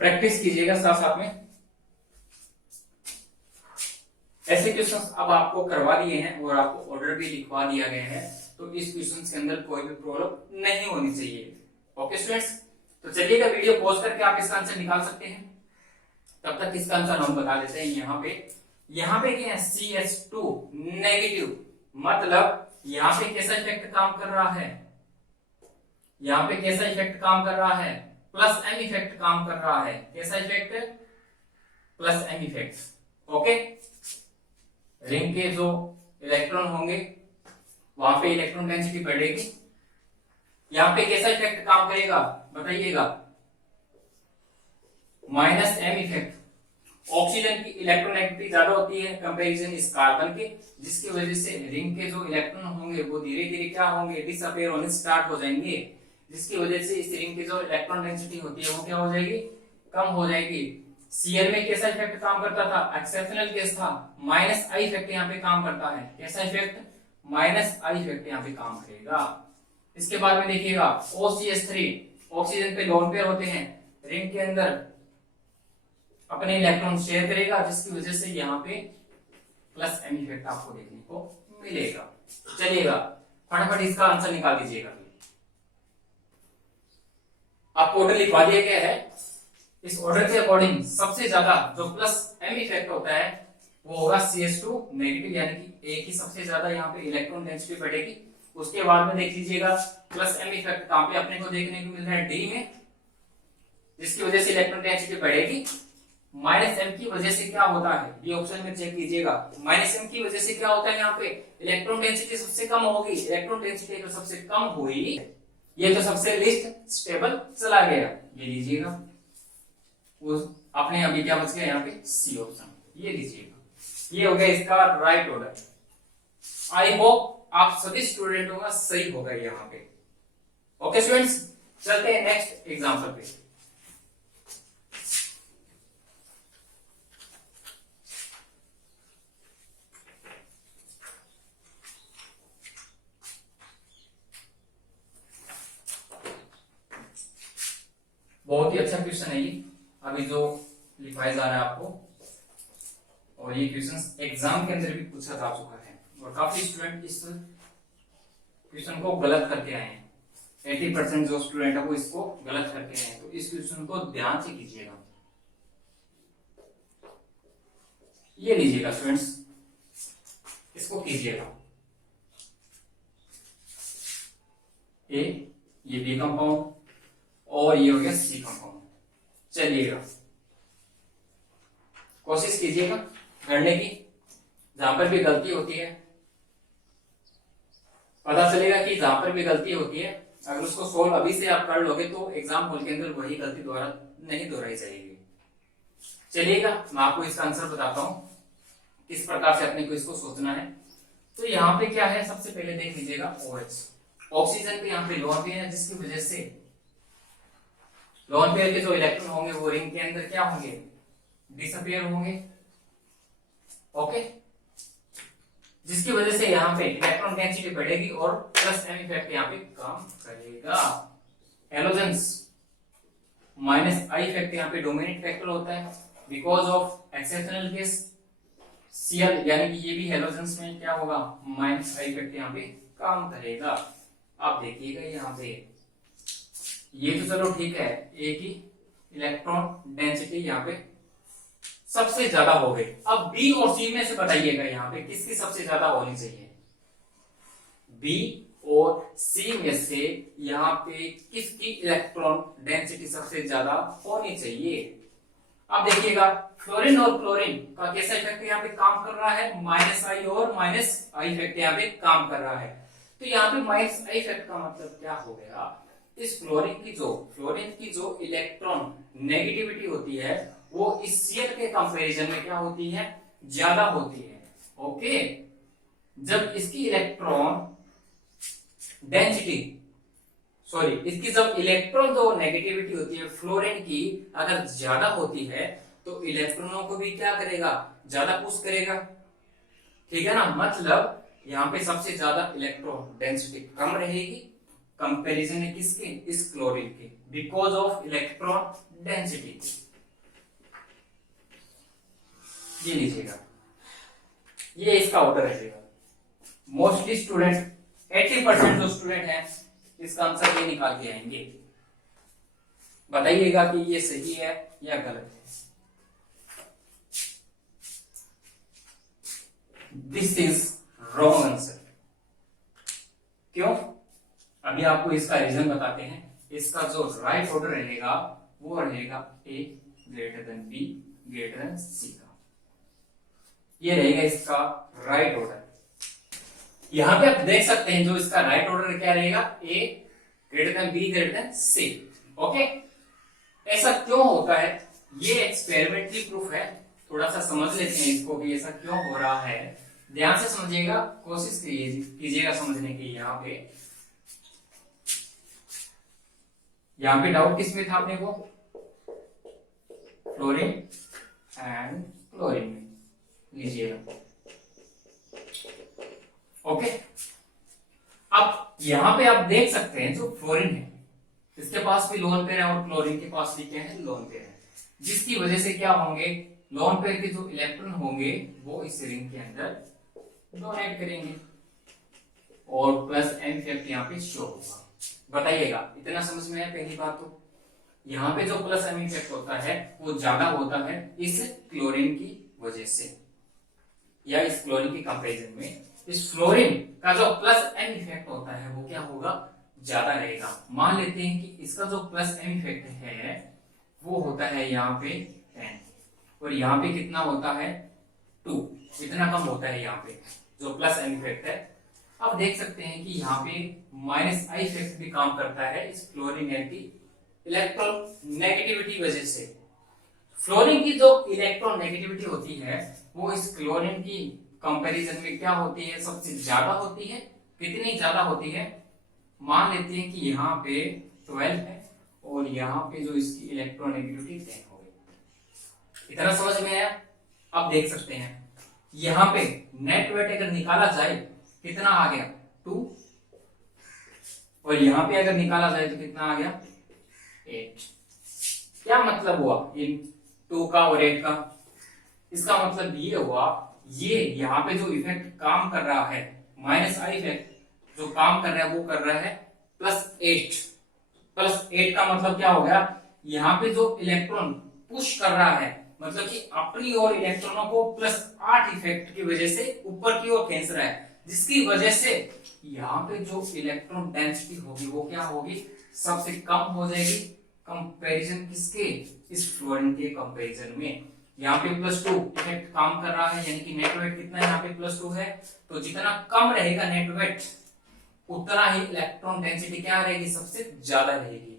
प्रैक्टिस कीजिएगा साथ साथ में। ऐसे क्वेश्चंस अब आपको करवा दिए हैं और आपको ऑर्डर भी लिखवा दिया गया है, तो इस क्वेश्चंस के अंदर कोई भी प्रॉब्लम नहीं होनी चाहिए। ओके स्टूडेंट्स, तो चलिएगा वीडियो पॉज करके आप इसका आंसर निकाल सकते हैं। तब तक इसका आंसर हम बता देते हैं। यहाँ पे क्या है, CH2 नेगेटिव, मतलब यहाँ पे कैसा इफेक्ट काम कर रहा है, यहाँ पे कैसा इफेक्ट काम कर रहा है, प्लस एम इफेक्ट काम कर रहा है। कैसा effect, plus M effect. Okay, ring के जो इलेक्ट्रॉन होंगे वहां पे इलेक्ट्रॉन डेंसिटी बढ़ेगी। यहाँ पे कैसा इफेक्ट काम करेगा बताइएगा, माइनस एम इफेक्ट। ऑक्सीजन की इलेक्ट्रोनेगेटिविटी ज्यादा होती है कंपैरिजन इस कार्बन के, जिसकी वजह से रिंग के जो इलेक्ट्रॉन होंगे वो धीरे धीरे क्या होंगे, डिसअपीयर होने स्टार्ट हो जाएंगे, जिसकी वजह से इस रिंग की जो इलेक्ट्रॉन डेंसिटी होती है वो क्या हो जाएगी, कम हो जाएगी। Cl में कैसा इफेक्ट काम करता था, एक्सेप्शनल केस था, माइनस आई इफेक्ट यहाँ पे काम करता है। कैसा इफेक्ट, माइनस आई इफेक्ट यहाँ पे काम करेगा। इसके बाद में देखिएगा OCH3, ऑक्सीजन पे लोन पेयर होते हैं, रिंग के अंदर अपने इलेक्ट्रॉन शेयर करेगा, जिसकी वजह से यहाँ पे प्लस एम इफेक्ट आपको देखने को मिलेगा। चलिएगा फटाफट इसका आंसर निकाल दीजिएगा। आपको ऑर्डर लिखवा दिया गया है, इस ऑर्डर के अकॉर्डिंग सबसे ज्यादा जो प्लस एम इफेक्ट होता है वो होगा CH2 नेगेटिव, यानी कि ए की सबसे ज्यादा यहाँ पे इलेक्ट्रॉन डेंसिटी बढ़ेगी। उसके बाद में देख लीजिएगा प्लस एम इफेक्ट कहां पे अपने को देखने को मिल रहा है, डी में, जिसकी वजह से इलेक्ट्रॉन डेंसिटी बढ़ेगी। माइनस एम की वजह से क्या होता है, ये ऑप्शन में चेक कीजिएगा, माइनस एम की वजह से क्या होता है, यहाँ पे इलेक्ट्रॉन डेंसिटी सबसे कम होगी। इलेक्ट्रॉन डेंसिटी अगर सबसे कम हुई ये तो सबसे लिस्ट स्टेबल चला गया, ये लीजिएगा। वो आपने अभी क्या बच गया यहाँ पे, सी ऑप्शन, ये लीजिएगा। ये हो गया इसका राइट ऑर्डर। आई होप आप सभी स्टूडेंटों का सही होगा यहाँ पे। ओके स्टूडेंट्स, चलते हैं नेक्स्ट एग्जांपल पे। बहुत ही अच्छा क्वेश्चन है ये, अभी जो लिखवाया जा रहा है आपको, और ये क्वेश्चन एग्जाम के अंदर भी पूछा जा चुका है और काफी स्टूडेंट इस क्वेश्चन को गलत करके आए हैं। 80% जो स्टूडेंट है वो इसको गलत करके आए हैं, तो इस क्वेश्चन को ध्यान से कीजिएगा। ये लीजिएगा स्टूडेंट्स, इसको कीजिएगा। ए, ये बी कंपाउंड और ये हो गया सी कंपाउंड। चलिएगा कोशिश कीजिएगा करने की, जहां पर भी गलती होती है पता चलेगा कि जहां पर भी गलती होती है अगर उसको सोल्व अभी से आप कर लोगे तो एग्जाम हॉल के अंदर वही गलती दोबारा नहीं दोहराई जाएगी। चलिएगा मैं आपको इसका आंसर बताता हूं किस प्रकार से अपने को इसको सोचना है। तो यहाँ पे क्या है, सबसे पहले देख लीजिएगा OH, ऑक्सीजन पे यहाँ पे लोन पेयर है, जिसकी वजह से लोन पेयर के जो इलेक्ट्रॉन होंगे वो रिंग के अंदर क्या होंगे, डिसअपियर होंगे। ओके, जिसकी वजह से यहाँ पे इलेक्ट्रॉन डेंसिटी बढ़ेगी और प्लस एम इफेक्ट यहाँ पे काम करेगा। हेलोजेंस माइनस आई इफेक्ट यहाँ पे डोमिनेंट फैक्टर होता है because of exceptional case Cl, यानी कि ये भी हेलोजेंस में क्या होगा, माइनस आई इफेक्ट यहाँ पे काम करेगा। आप देखिएगा यहाँ पे ये तो चलो ठीक है, एक ही इलेक्ट्रॉन डेंसिटी यहाँ पे सबसे ज्यादा हो गई। अब बी और सी में से बताइएगा यहाँ पे किसकी सबसे ज्यादा होनी चाहिए। बी और सी में से यहाँ पे किसकी इलेक्ट्रॉन डेंसिटी सबसे ज्यादा होनी चाहिए। अब देखिएगा फ्लोरीन और क्लोरीन का कैसा इफेक्ट यहाँ पे काम कर रहा है, माइनस आई और माइनस आई इफेक्ट यहाँ पे काम कर रहा है। तो यहाँ पे माइनस आई इफेक्ट का मतलब क्या हो गया, इस फ्लोरीन की जो इलेक्ट्रॉन नेगेटिविटी होती है वो इस Cl के कंपैरिजन में क्या होती है, ज्यादा होती है। ओके, जब इसकी इलेक्ट्रॉन डेंसिटी इसकी जब इलेक्ट्रॉन जो नेगेटिविटी होती है फ्लोरीन की अगर ज्यादा होती है तो इलेक्ट्रॉनों को भी क्या करेगा, ज्यादा पुश करेगा। ठीक है ना, मतलब यहाँ पे सबसे ज्यादा इलेक्ट्रॉन डेंसिटी कम रहेगी कंपैरिजन है किसके, इस क्लोरीन के, बिकॉज ऑफ इलेक्ट्रॉन डेंसिटी। ये लीजिएगा, ये इसका ऑर्डर रहेगा। मोस्टली स्टूडेंट 80% जो स्टूडेंट हैं इसका आंसर ये निकाल के आएंगे। बताइएगा कि ये सही है या गलत है। This is wrong answer. क्यों, अभी आपको इसका रीजन बताते हैं। इसका जो राइट ऑर्डर रहेगा वो रहेगा A greater than B greater than C का। ये रहेगा इसका राइट ऑर्डर। यहां पे आप देख सकते हैं जो इसका राइट ऑर्डर क्या रहेगा, A greater than B greater than C। Okay, ऐसा क्यों होता है, ये एक्सपेरिमेंटली प्रूफ है। थोड़ा सा समझ लेते हैं इसको कि ऐसा क्यों हो रहा है। ध्यान से समझिएगा, कोशिश कीजिएगा समझने की। यहाँ पे डाउट किसमें था अपने को, फ्लोरीन एंड क्लोरीन में। लीजिएगा ओके, अब यहां पे आप देख सकते हैं जो फ्लोरीन है इसके पास भी लोन पेयर है और क्लोरीन के पास भी क्या है, लोन पेयर है, जिसकी वजह से क्या होंगे, लोन पेयर के जो इलेक्ट्रॉन होंगे वो इस रिंग के अंदर डोनेट करेंगे और प्लस एम इफेक्ट यहाँ पे शो होगा। बताइएगा इतना समझ में है। पहली बात तो यहाँ पे जो प्लस एम इफेक्ट होता है वो ज्यादा होता है इस क्लोरीन की वजह से, या इस क्लोरीन की कंपैरिजन में इस फ्लोरीन का जो प्लस एम इफेक्ट होता है वो क्या होगा, ज्यादा रहेगा। मान लेते हैं कि इसका जो प्लस एम इफेक्ट है वो होता है यहाँ पे 10 और यहाँ पे कितना होता है 2, इतना कम होता है यहाँ पे जो प्लस एम इफेक्ट है। अब देख सकते हैं कि यहाँ पे माइनस आई इफेक्ट भी काम करता है इस फ्लोरीन की इलेक्ट्रॉन नेगेटिविटी वजह से। फ्लोरीन की जो इलेक्ट्रॉन नेगेटिविटी होती है वो इस क्लोरीन की कंपैरिजन में क्या होती है, सबसे ज्यादा होती है। कितनी ज्यादा होती है, मान लेते हैं कि यहाँ पे 12 है और यहाँ पे जो इसकी इलेक्ट्रोनेगेटिविटी 10 हो गई। इतना समझ में आया। अब देख सकते हैं यहाँ पे नेट वेट अगर निकाला जाए कितना आ गया 2, और यहाँ पे अगर निकाला जाए तो कितना आ गया 8। क्या मतलब हुआ इन 2 का और 8 का? इसका मतलब ये हुआ, ये यहाँ पे जो इफेक्ट काम कर रहा है माइनस आई इफेक्ट जो काम कर रहा है वो कर रहा है +8। +8 का मतलब क्या हो गया, यहाँ पे जो इलेक्ट्रॉन पुश कर रहा है मतलब कि अपनी ओर इलेक्ट्रॉनों को +8 इफेक्ट की वजह से ऊपर की ओर खींच रहा है, जिसकी वजह से यहाँ पे जो इलेक्ट्रॉन डेंसिटी होगी वो क्या होगी, सबसे कम हो जाएगी। कंपैरिजन किसके, इस फ्लोरीन के कंपैरिजन में। यहाँ पे +2 इफेक्ट काम कर रहा है, यानी कि नेट वेट कितना है, यहाँ पे +2 है, तो जितना कम रहेगा नेट वेट उतना ही इलेक्ट्रॉन डेंसिटी क्या रहेगी, सबसे ज्यादा रहेगी।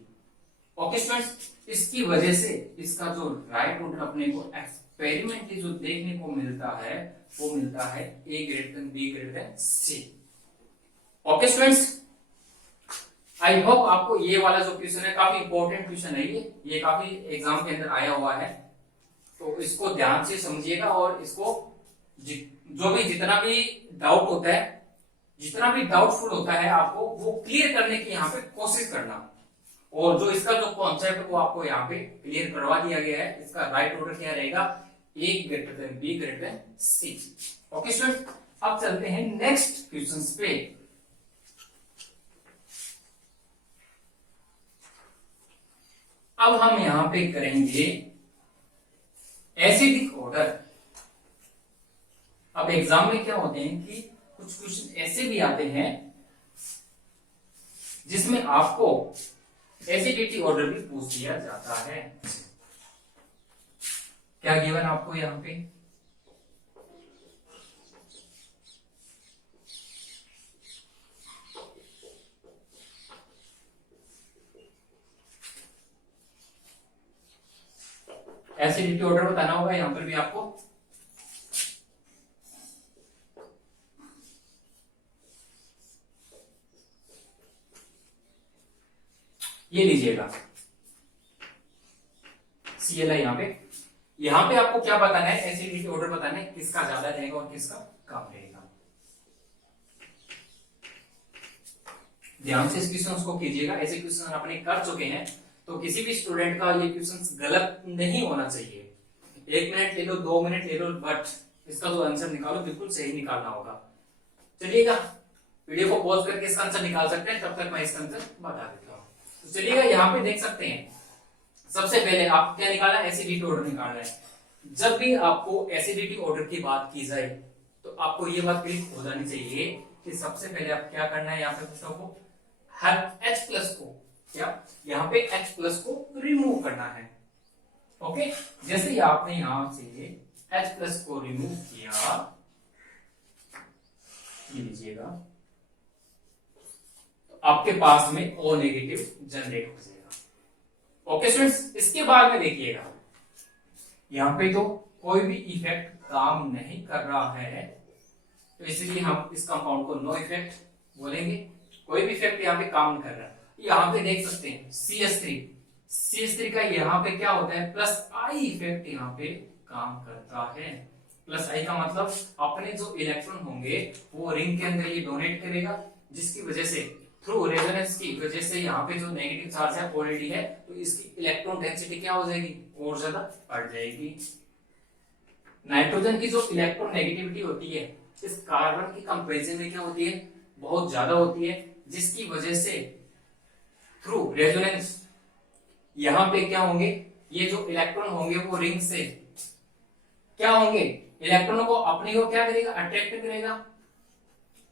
ओके स्टूडेंट्स, इसकी वजह से इसका जो राइट ऑर्डर अपने को एक्सपेरिमेंटली जो देखने को मिलता है वो मिलता है A > B > C। Okay students, I hope आपको ये वाला जो क्वेश्चन है काफी इंपॉर्टेंट क्वेश्चन है, ये काफी एग्जाम के अंदर आया हुआ है, तो इसको ध्यान से समझिएगा और इसको जो भी जितना भी डाउट होता है, जितना भी डाउटफुल होता है आपको वो क्लियर करने की यहाँ पे कोशिश करना। और जो इसका जो कॉन्सेप्ट है वो आपको यहाँ पे क्लियर करवा दिया गया है। इसका राइट ऑर्डर क्या रहेगा, A > B > C। Okay student, अब चलते हैं नेक्स्ट क्वेश्चंस पे। अब हम यहाँ पे करेंगे एसिडिक ऑर्डर। अब एग्जाम में क्या होते हैं कि कुछ क्वेश्चन ऐसे भी आते हैं जिसमें आपको एसिडिटी ऑर्डर भी पूछ दिया जाता है। क्या गिवन आपको यहाँ पे, एसिडिटी ऑर्डर बताना होगा यहाँ पर भी आपको। ये लीजिएगा Cl यहाँ पे आपको क्या बताना है, एसिडिटी ऑर्डर बताना है, किसका ज्यादा रहेगा और किसका कम रहेगा। ध्यान से इस क्वेश्चन को कीजिएगा, ऐसे क्वेश्चन अपने कर चुके हैं तो किसी भी स्टूडेंट का ये क्वेश्चन गलत नहीं होना चाहिए। 1 मिनट ले लो, 2 मिनट ले लो, बट इसका जो आंसर निकालो बिल्कुल सही निकालना होगा। चलिएगा, वीडियो को पॉज करके इसका आंसर निकाल सकते हैं, तब तक मैं इसका आंसर बता देता हूँ। तो चलिएगा, यहाँ पे देख सकते हैं सबसे पहले आप क्या निकाला, एसिडिटी ऑर्डर निकालना है। जब भी आपको एसिडिटी ऑर्डर की बात की जाए तो आपको ये बात क्लिक हो जानी चाहिए कि सबसे पहले आप क्या करना है, यहाँ पे पुस्तकों को हर H+ को क्या यहाँ पे H+ को रिमूव करना है। ओके, जैसे ही आपने यहां से H+ को रिमूव किया, ये लीजिएगा, तो आपके पास में O- जनरेट हो जाएगा। ओके स्टूडेंट्स, इसके बाद में देखिएगा यहाँ पे तो कोई भी इफेक्ट काम नहीं कर रहा है, तो इसलिए हम इस कंपाउंड को नो इफेक्ट बोलेंगे। कोई भी इफेक्ट यहाँ पे काम नहीं कर रहा है। यहाँ पे देख सकते हैं CH3 का यहाँ पे क्या होता है, +I इफेक्ट यहाँ पे काम करता है। +I का मतलब अपने जो इलेक्ट्रॉन होंगे वो रिंग के अंदर ये डोनेट करेगा, जिसकी वजह से थ्रू रेजोनेंस की वजह से यहाँ पे जो नेगेटिव चार्ज है ऑलरेडी है, तो इसकी इलेक्ट्रॉन डेंसिटी क्या हो जाएगी, और ज्यादा बढ़ जाएगी। नाइट्रोजन की जो इलेक्ट्रॉन नेगेटिविटी होती है इस कार्बन की कंपैरिजन में क्या होती है, बहुत ज्यादा होती है, जिसकी वजह से थ्रू रेजोनेंस यहाँ पे क्या होंगे, ये जो इलेक्ट्रॉन होंगे वो रिंग से क्या होंगे, इलेक्ट्रॉनों को अपनी ओर क्या करेगा, अट्रैक्ट करेगा।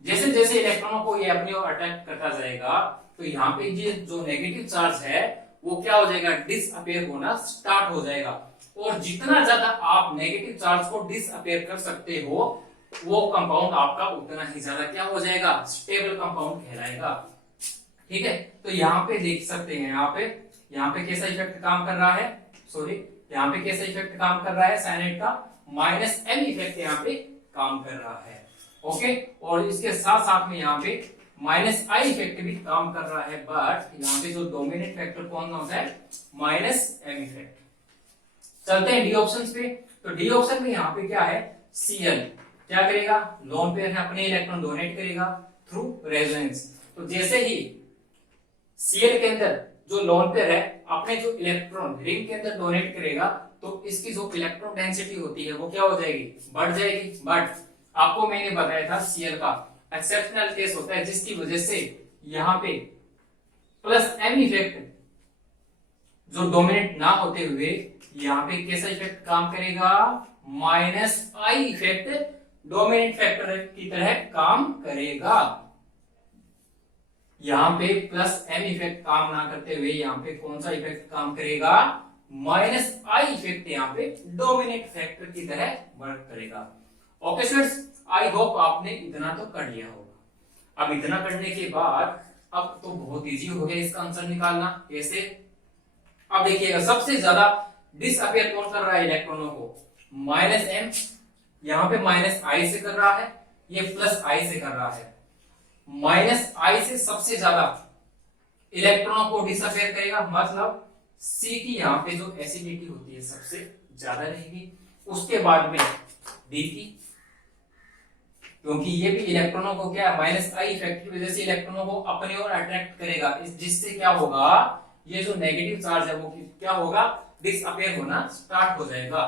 जैसे जैसे इलेक्ट्रॉनों को ये अपनी ओर अट्रैक्ट करता जाएगा तो यहाँ पे ये जो नेगेटिव चार्ज है वो क्या हो जाएगा, डिसअपियर होना स्टार्ट हो जाएगा। और जितना ज्यादा आप नेगेटिव चार्ज को डिसअपियर कर सकते हो वो कंपाउंड आपका उतना ही ज्यादा क्या हो जाएगा, स्टेबल कंपाउंड कहलाएगा। ठीक है, तो यहाँ पे देख सकते हैं, यहाँ पे कैसा इफेक्ट काम कर रहा है, सॉरी यहाँ पे कैसा इफेक्ट काम कर रहा है साइनाइड का, माइनस एम इफेक्ट यहाँ पे काम कर रहा है। ओके, और इसके साथ साथ में यहाँ पे माइनस आई इफेक्ट भी काम कर रहा है, बट यहाँ पे जो डोमिनेंट फैक्टर कौन होता है, माइनस एम इफेक्ट। चलते हैं डी ऑप्शन पे। तो डी ऑप्शन में यहाँ पे क्या है, Cl क्या करेगा, लोन पेयर है, अपने इलेक्ट्रॉन डोनेट करेगा थ्रू रेजोनेंस। तो जैसे ही Cl के अंदर जो लोन पेयर है अपने जो इलेक्ट्रॉन रिंग के अंदर डोनेट करेगा, तो इसकी जो इलेक्ट्रॉन डेंसिटी होती है वो क्या हो जाएगी, बढ़ जाएगी। बट आपको मैंने बताया था Cl का एक्सेप्शनल केस होता है, जिसकी वजह से यहाँ पे प्लस एम इफेक्ट जो डोमिनेट ना होते हुए यहाँ पे कैसा इफेक्ट काम करेगा, minus I effect dominant factor की तरह काम करेगा। यहाँ पे प्लस एम इफेक्ट काम ना करते हुए यहाँ पे कौन सा इफेक्ट काम करेगा, माइनस आई इफेक्ट यहाँ पे डोमिनेंट फैक्टर की तरह वर्क करेगा। ओके स्टूडेंट्स, आई होप आपने इतना तो कर लिया होगा। अब इतना करने के बाद अब तो बहुत इजी हो गया इसका आंसर निकालना। कैसे, अब देखिएगा सबसे ज्यादा डिसअपियर कौन कर रहा है इलेक्ट्रॉनों को, माइनस एम, यहाँ पे माइनस आई से कर रहा है, ये प्लस आई से कर रहा है। माइनस आई से सबसे ज्यादा इलेक्ट्रॉनों को डिसअपियर करेगा, मतलब सी की यहाँ पे जो एसिडिटी होती है सबसे ज्यादा रहेगी। उसके बाद में डी की, क्योंकि ये भी इलेक्ट्रॉनों को क्या, माइनस आई इफेक्ट की वजह से इलेक्ट्रॉनों को अपनी ओर अट्रैक्ट करेगा, जिससे क्या होगा, ये जो नेगेटिव चार्ज है वो क्या होगा, डिसअपियर होना स्टार्ट हो जाएगा।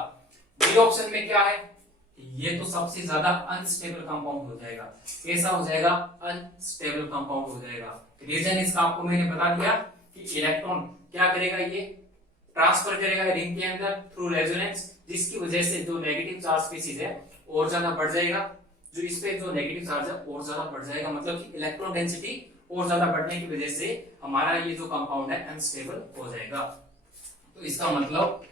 बी ऑप्शन में क्या है, ये तो सबसे ज्यादा अनस्टेबल कंपाउंड हो जाएगा। कैसा हो जाएगा, अनस्टेबल कंपाउंड हो जाएगा। रीजन इसका आपको मैंने बता दिया कि इलेक्ट्रॉन क्या करेगा, ये ट्रांसफर करेगा रिंग के अंदर थ्रू रेजोनेंस, जिसकी वजह से जो नेगेटिव चार्ज स्पीशीज है और ज्यादा बढ़ जाएगा, जो इस पे जो नेगेटिव चार्ज है और ज्यादा बढ़ जाएगा, मतलब कि इलेक्ट्रॉन डेंसिटी और ज्यादा बढ़ने की वजह से हमारा ये जो कंपाउंड है अनस्टेबल हो जाएगा। तो इसका मतलब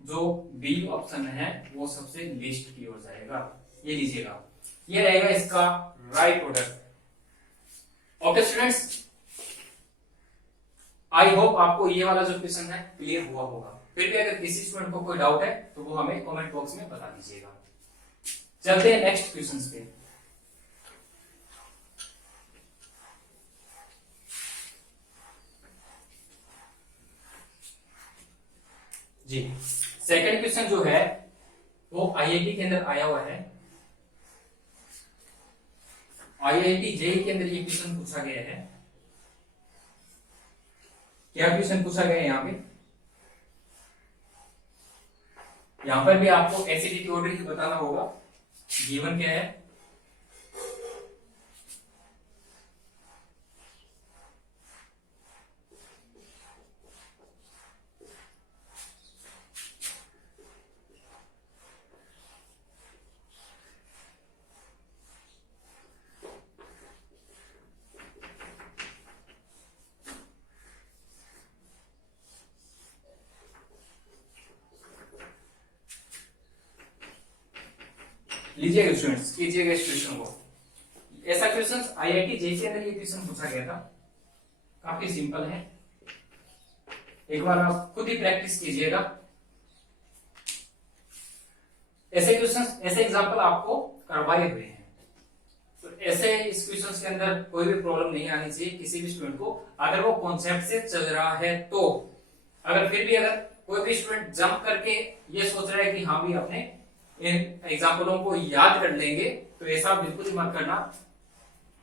जो बी ऑप्शन है वो सबसे लीस्ट की ओर जाएगा। ये लीजिएगा, ये रहेगा इसका right order. Okay students, I hope आपको ये वाला जो क्वेश्चन है क्लियर हुआ होगा। फिर भी अगर किसी स्टूडेंट को कोई डाउट है तो वो हमें कमेंट बॉक्स में बता दीजिएगा। चलते हैं नेक्स्ट क्वेश्चन पे। जी, सेकंड क्वेश्चन जो है वो आईआईटी के अंदर आया हुआ है। आईआईटी जेईई के अंदर ये क्वेश्चन पूछा गया है। क्या क्वेश्चन पूछा गया है यहाँ पे, यहां पर भी आपको एसिडिटी ऑर्डर ही बताना होगा। गिवन क्या है, लीजिएगा स्टूडेंट्स, कीजिएगा इस क्वेश्चन को। ऐसा क्वेश्चन आईआईटी जेईई के अंदर ये क्वेश्चन पूछा गया था, काफी सिंपल है, एक बार आप खुद ही प्रैक्टिस कीजिएगा। ऐसे क्वेश्चन, ऐसे एग्जांपल आपको करवाए हुए हैं, तो ऐसे इस क्वेश्चन के अंदर कोई भी प्रॉब्लम नहीं आनी चाहिए किसी भी स्टूडेंट को, अगर वो कॉन्सेप्ट से चल रहा है तो। अगर फिर भी अगर कोई भी स्टूडेंट जंप करके ये सोच रहा है कि हाँ भी अपने इन एग्जाम्पलों को याद कर लेंगे, तो ऐसा बिल्कुल ही मत करना,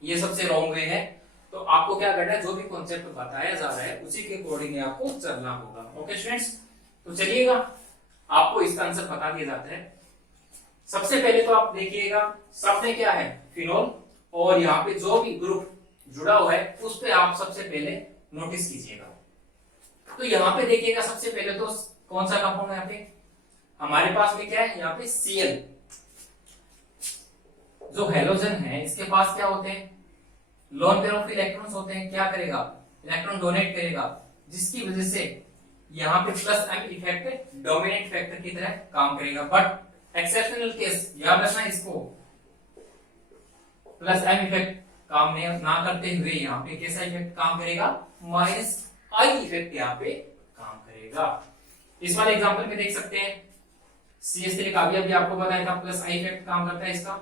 ये सबसे रॉन्ग वे है। तो आपको क्या करना है, जो भी कॉन्सेप्ट बताया जा रहा है उसी के अकॉर्डिंग आपको चलना होगा। ओके स्टूडेंट्स, तो चलिएगा आपको इसका आंसर बता दिया जाता है। सबसे पहले तो आप देखिएगा सब में क्या है, फिनोल, और यहाँ पे जो भी ग्रुप जुड़ा हुआ है उस पे आप सबसे पहले नोटिस कीजिएगा। तो यहाँ पे देखिएगा सबसे पहले तो कौन सा कंपाउंड है, यहाँ पे हमारे पास में क्या है, यहाँ पे Cl। जो हेलोजन है इसके पास क्या होते हैं, लोन पेयर ऑफ इलेक्ट्रॉन्स होते हैं, क्या करेगा, इलेक्ट्रॉन डोनेट करेगा, जिसकी वजह से यहाँ पे plus M effect dominant factor की तरह काम करेगा। बट एक्सेप्शनल केस याद रखना इसको, प्लस एम इफेक्ट काम ना करते हुए यहाँ पे कैसा इफेक्ट काम करेगा, माइनस आई इफेक्ट यहाँ पे काम करेगा। इस वाले एग्जांपल में देख सकते हैं CH3 का भी अभी आपको बताया था प्लस आई इफेक्ट काम करता है इसका।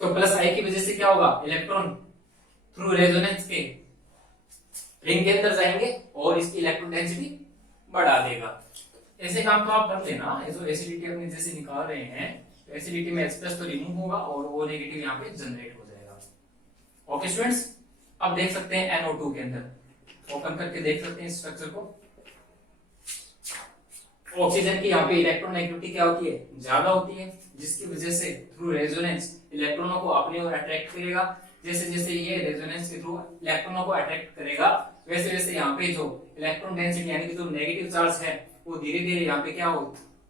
तो प्लस आई की वजह से क्या होगा, इलेक्ट्रॉन थ्रू रेजोनेंस के रिंग के अंदर जाएंगे और इसकी इलेक्ट्रॉन डेंसिटी बढ़ा देगा। ऐसे काम तो आप कर लेना, जो एसिडिटी अपने जैसे निकाल रहे हैं, तो एसिडिटी में H+ तो रिमूव होगा और वो नेगेटिव यहाँ पे जनरेट हो जाएगा। ओके स्टूडेंट्स, अब देख सकते हैं NO2 के अंदर, ओपन करके देख सकते हैं स्ट्रक्चर को। ऑक्सीजन की यहाँ पे इलेक्ट्रॉन नेगेटिविटी क्या होती है, ज्यादा होती है, जिसकी वजह से थ्रू रेजोनेंस इलेक्ट्रॉनों को अपनी ओर अट्रैक्ट करेगा। जैसे जैसे ये रेजोनेंस के थ्रू इलेक्ट्रॉनों को अट्रैक्ट करेगा, वैसे वैसे यहाँ पे जो इलेक्ट्रॉन डेंसिटी यानी कि जो नेगेटिव चार्ज है वो धीरे धीरे यहाँ पे क्या हो,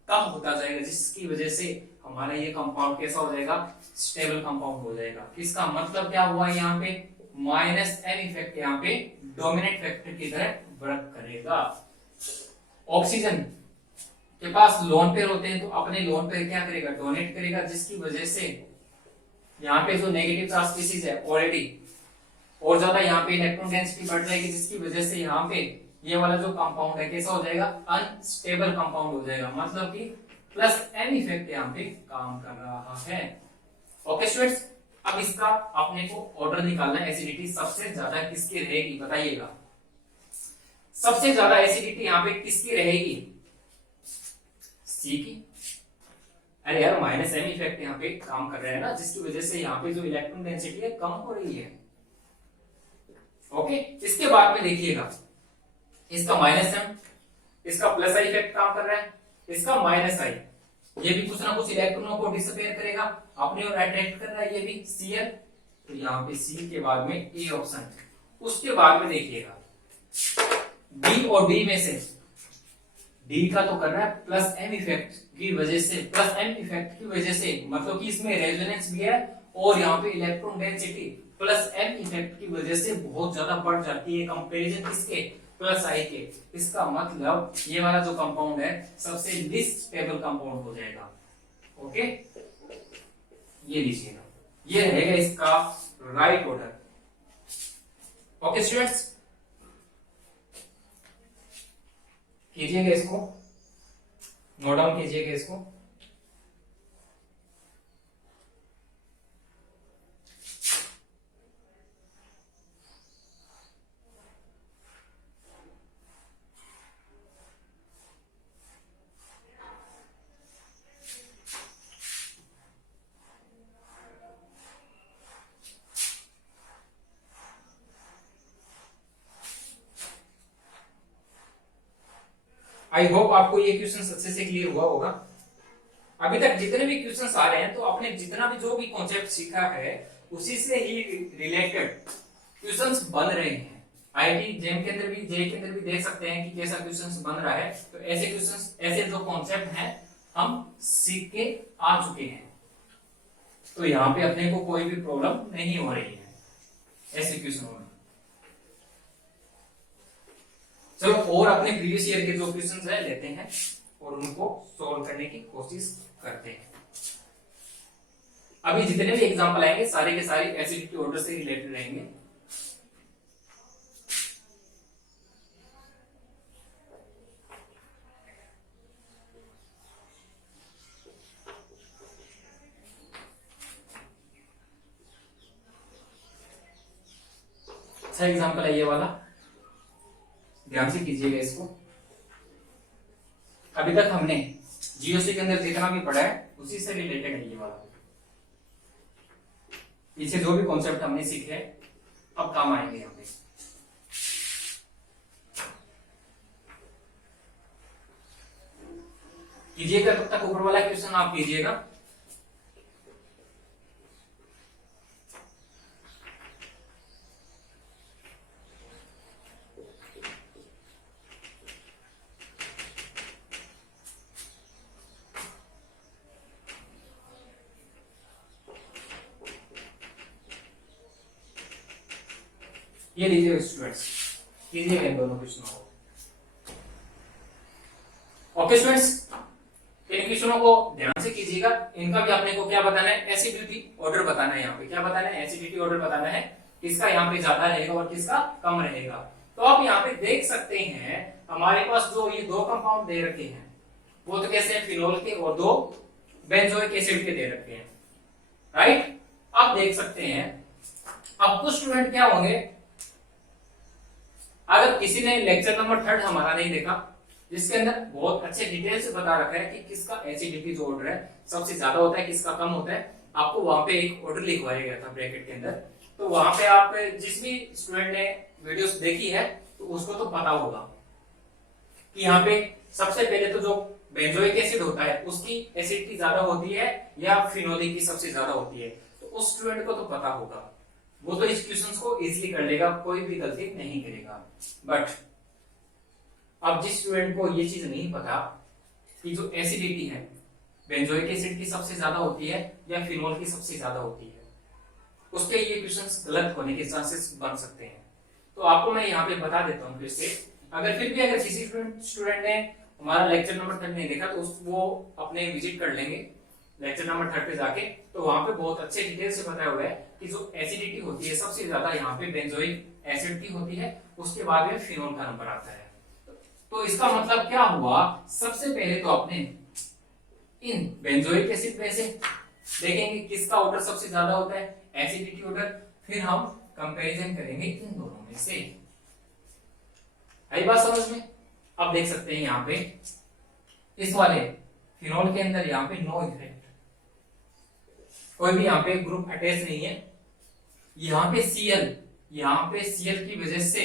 कम होता जाएगा, जिसकी वजह से हमारा ये कंपाउंड कैसा हो जाएगा, स्टेबल कंपाउंड हो जाएगा। इसका मतलब क्या हुआ, यहाँ पे माइनस एम इफेक्ट यहाँ पे डोमिनेंट फैक्टर की तरह वर्क करेगा। ऑक्सीजन के पास लोन पेयर होते हैं, तो अपने लोन पेयर क्या करेगा, डोनेट करेगा, जिसकी वजह से यहाँ पे जो नेगेटिव चार्ज स्पीशीज है ऑलरेडी और ज्यादा यहाँ पे इलेक्ट्रॉन डेंसिटी बढ़ जाएगी, जिसकी वजह से यहाँ पे ये वाला जो कंपाउंड है कैसा हो जाएगा, अनस्टेबल कंपाउंड हो जाएगा। मतलब कि प्लस एम इफेक्ट यहाँ पे काम कर रहा है। ओके स्टूडेंट्स, अब इसका अपने को ऑर्डर निकालना है, एसिडिटी सबसे ज्यादा किसकी रहेगी बताइएगा। सबसे ज्यादा एसिडिटी यहाँ पे किसकी रहेगी, सी की। अरे यार माइनस एम इफेक्ट यहाँ पे काम कर रहा है ना, जिसकी वजह से यहाँ पे जो इलेक्ट्रॉन डेंसिटी है कम हो रही है। ओके, इसके बाद में देखिएगा इसका माइनस एम, इसका प्लस आई इफेक्ट काम कर रहा है, इसका माइनस आई, ये भी कुछ ना कुछ इलेक्ट्रॉनों को डिसअपियर करेगा, अपनी ओर अट्रैक्ट कर रहा है, ये भी Cl, तो यहाँ पे सी के बाद में ए ऑप्शन। उसके बाद में देखिएगा डी और डी में से डी का तो कर रहा है प्लस एम इफेक्ट की वजह से, प्लस एम इफेक्ट की वजह से मतलब कि इसमें रेजोनेंस भी है और यहाँ पे electron density plus M effect की वजह से बहुत ज्यादा बढ़ जाती है कंपैरिजन किसके, प्लस आई के। इसका मतलब ये वाला जो कंपाउंड है सबसे लीस्ट स्टेबल कंपाउंड हो जाएगा। ओके, ये लीजिएगा, ये रहेगा इसका राइट ऑर्डर। ओके स्टूडेंट्स, कीजिएगा इसको, नोट डाउन कीजिएगा इसको। आई होप आपको ये क्वेश्चन अच्छे से क्लियर हुआ होगा। अभी तक जितने भी क्वेश्चंस आ रहे हैं तो आपने जितना भी जो भी कॉन्सेप्ट सीखा है उसी से ही रिलेटेड क्वेश्चंस बन रहे हैं। आईआईटी जेम के अंदर भी, जे के अंदर भी देख सकते हैं कि कैसा क्वेश्चंस बन रहा है। तो ऐसे क्वेश्चंस, ऐसे जो कॉन्सेप्ट हैं हम सीख के आ चुके हैं, तो यहाँ पे अपने को कोई भी प्रॉब्लम नहीं हो रही है ऐसे क्वेश्चनों में। चलो और अपने प्रीवियस ईयर के जो क्वेश्चंस है लेते हैं और उनको सॉल्व करने की कोशिश करते हैं। अभी जितने भी एग्जांपल आएंगे सारे के सारे एसिडिटी ऑर्डर से रिलेटेड रहेंगे। अच्छा एग्जांपल है ये वाला, ध्यान से कीजिएगा इसको। अभी तक हमने जीओसी के अंदर जितना भी पढ़ा है उसी से रिलेटेड है ये वाला। पीछे जो भी कॉन्सेप्ट हमने सीखे अब काम आएंगे यहाँ पे। कीजिएगा, तब तक ऊपर वाला क्वेश्चन आप कीजिएगा। ये लीजिए स्टूडेंट्स, कीजिएगा इन दोनों क्वेश्चनों को। ओके स्टूडेंट्स, इन क्वेश्चनों क्वेश्चनों को ध्यान से कीजिएगा, इनका भी आपने को क्या बताना है, एसिडिटी ऑर्डर बताना है। यहाँ पे क्या बताना है, एसिडिटी ऑर्डर बताना है, किसका यहाँ पे ज्यादा रहेगा और किसका कम रहेगा। तो आप यहाँ पे देख सकते हैं हमारे पास जो ये दो कंपाउंड दे रखे हैं वो तो कैसे हैं, फिनोल के और दो बेंजोइक एसिड के दे रखे हैं, राइट। अब देख सकते हैं, अब कुछ स्टूडेंट क्या होंगे, अगर किसी ने लेक्चर नंबर 3 हमारा नहीं देखा जिसके अंदर बहुत अच्छे डिटेल से बता रखा है कि किसका एसिडिटी जो ऑर्डर है सबसे ज्यादा होता है, किसका कम होता है, आपको वहां पे एक ऑर्डर लिखवाया गया था ब्रैकेट के अंदर। तो वहां पे आप जिस भी स्टूडेंट ने वीडियोस देखी है तो उसको तो पता होगा कि यहाँ पे सबसे पहले तो जो बेंजोइक एसिड होता है उसकी एसिडिटी ज्यादा होती है या फिनोलिक की सबसे ज्यादा होती है, तो उस स्टूडेंट को तो पता होगा, वो तो इस क्वेश्चंस को इजीली कर लेगा, कोई भी गलती नहीं करेगा। बट अब जिस स्टूडेंट को ये चीज नहीं पता कि जो एसिडिटी है बेंजोइक एसिड की सबसे ज्यादा होती है या फिनोल की सबसे ज्यादा होती है, उसके ये क्वेश्चंस गलत होने के चांसेस बन सकते हैं। तो आपको मैं यहाँ पे बता देता हूँ फिर से, अगर फिर भी अगर किसी स्टूडेंट ने हमारा लेक्चर नंबर 3 नहीं देखा तो वो अपने विजिट कर लेंगे लेक्चर नंबर 3 पे जाके, तो वहां पे बहुत अच्छे डिटेल से बताया हुआ है कि जो एसिडिटी होती है सबसे ज्यादा यहाँ पे बेंजोइक एसिड की होती है, उसके बाद में फिनोल का नंबर आता है। तो इसका मतलब क्या हुआ, सबसे पहले तो आपने इन बेंजोइक एसिड में से देखेंगे किसका ऑर्डर सबसे ज्यादा होता है, एसिडिटी ऑर्डर, फिर हम कंपैरिजन करेंगे इन दोनों में से। आई बात समझ में। अब देख सकते हैं यहाँ पे इस वाले फिनोल के अंदर यहाँ पे नो इफेक्ट, कोई भी यहाँ पे ग्रुप अटैच नहीं है। यहाँ पे Cl की वजह से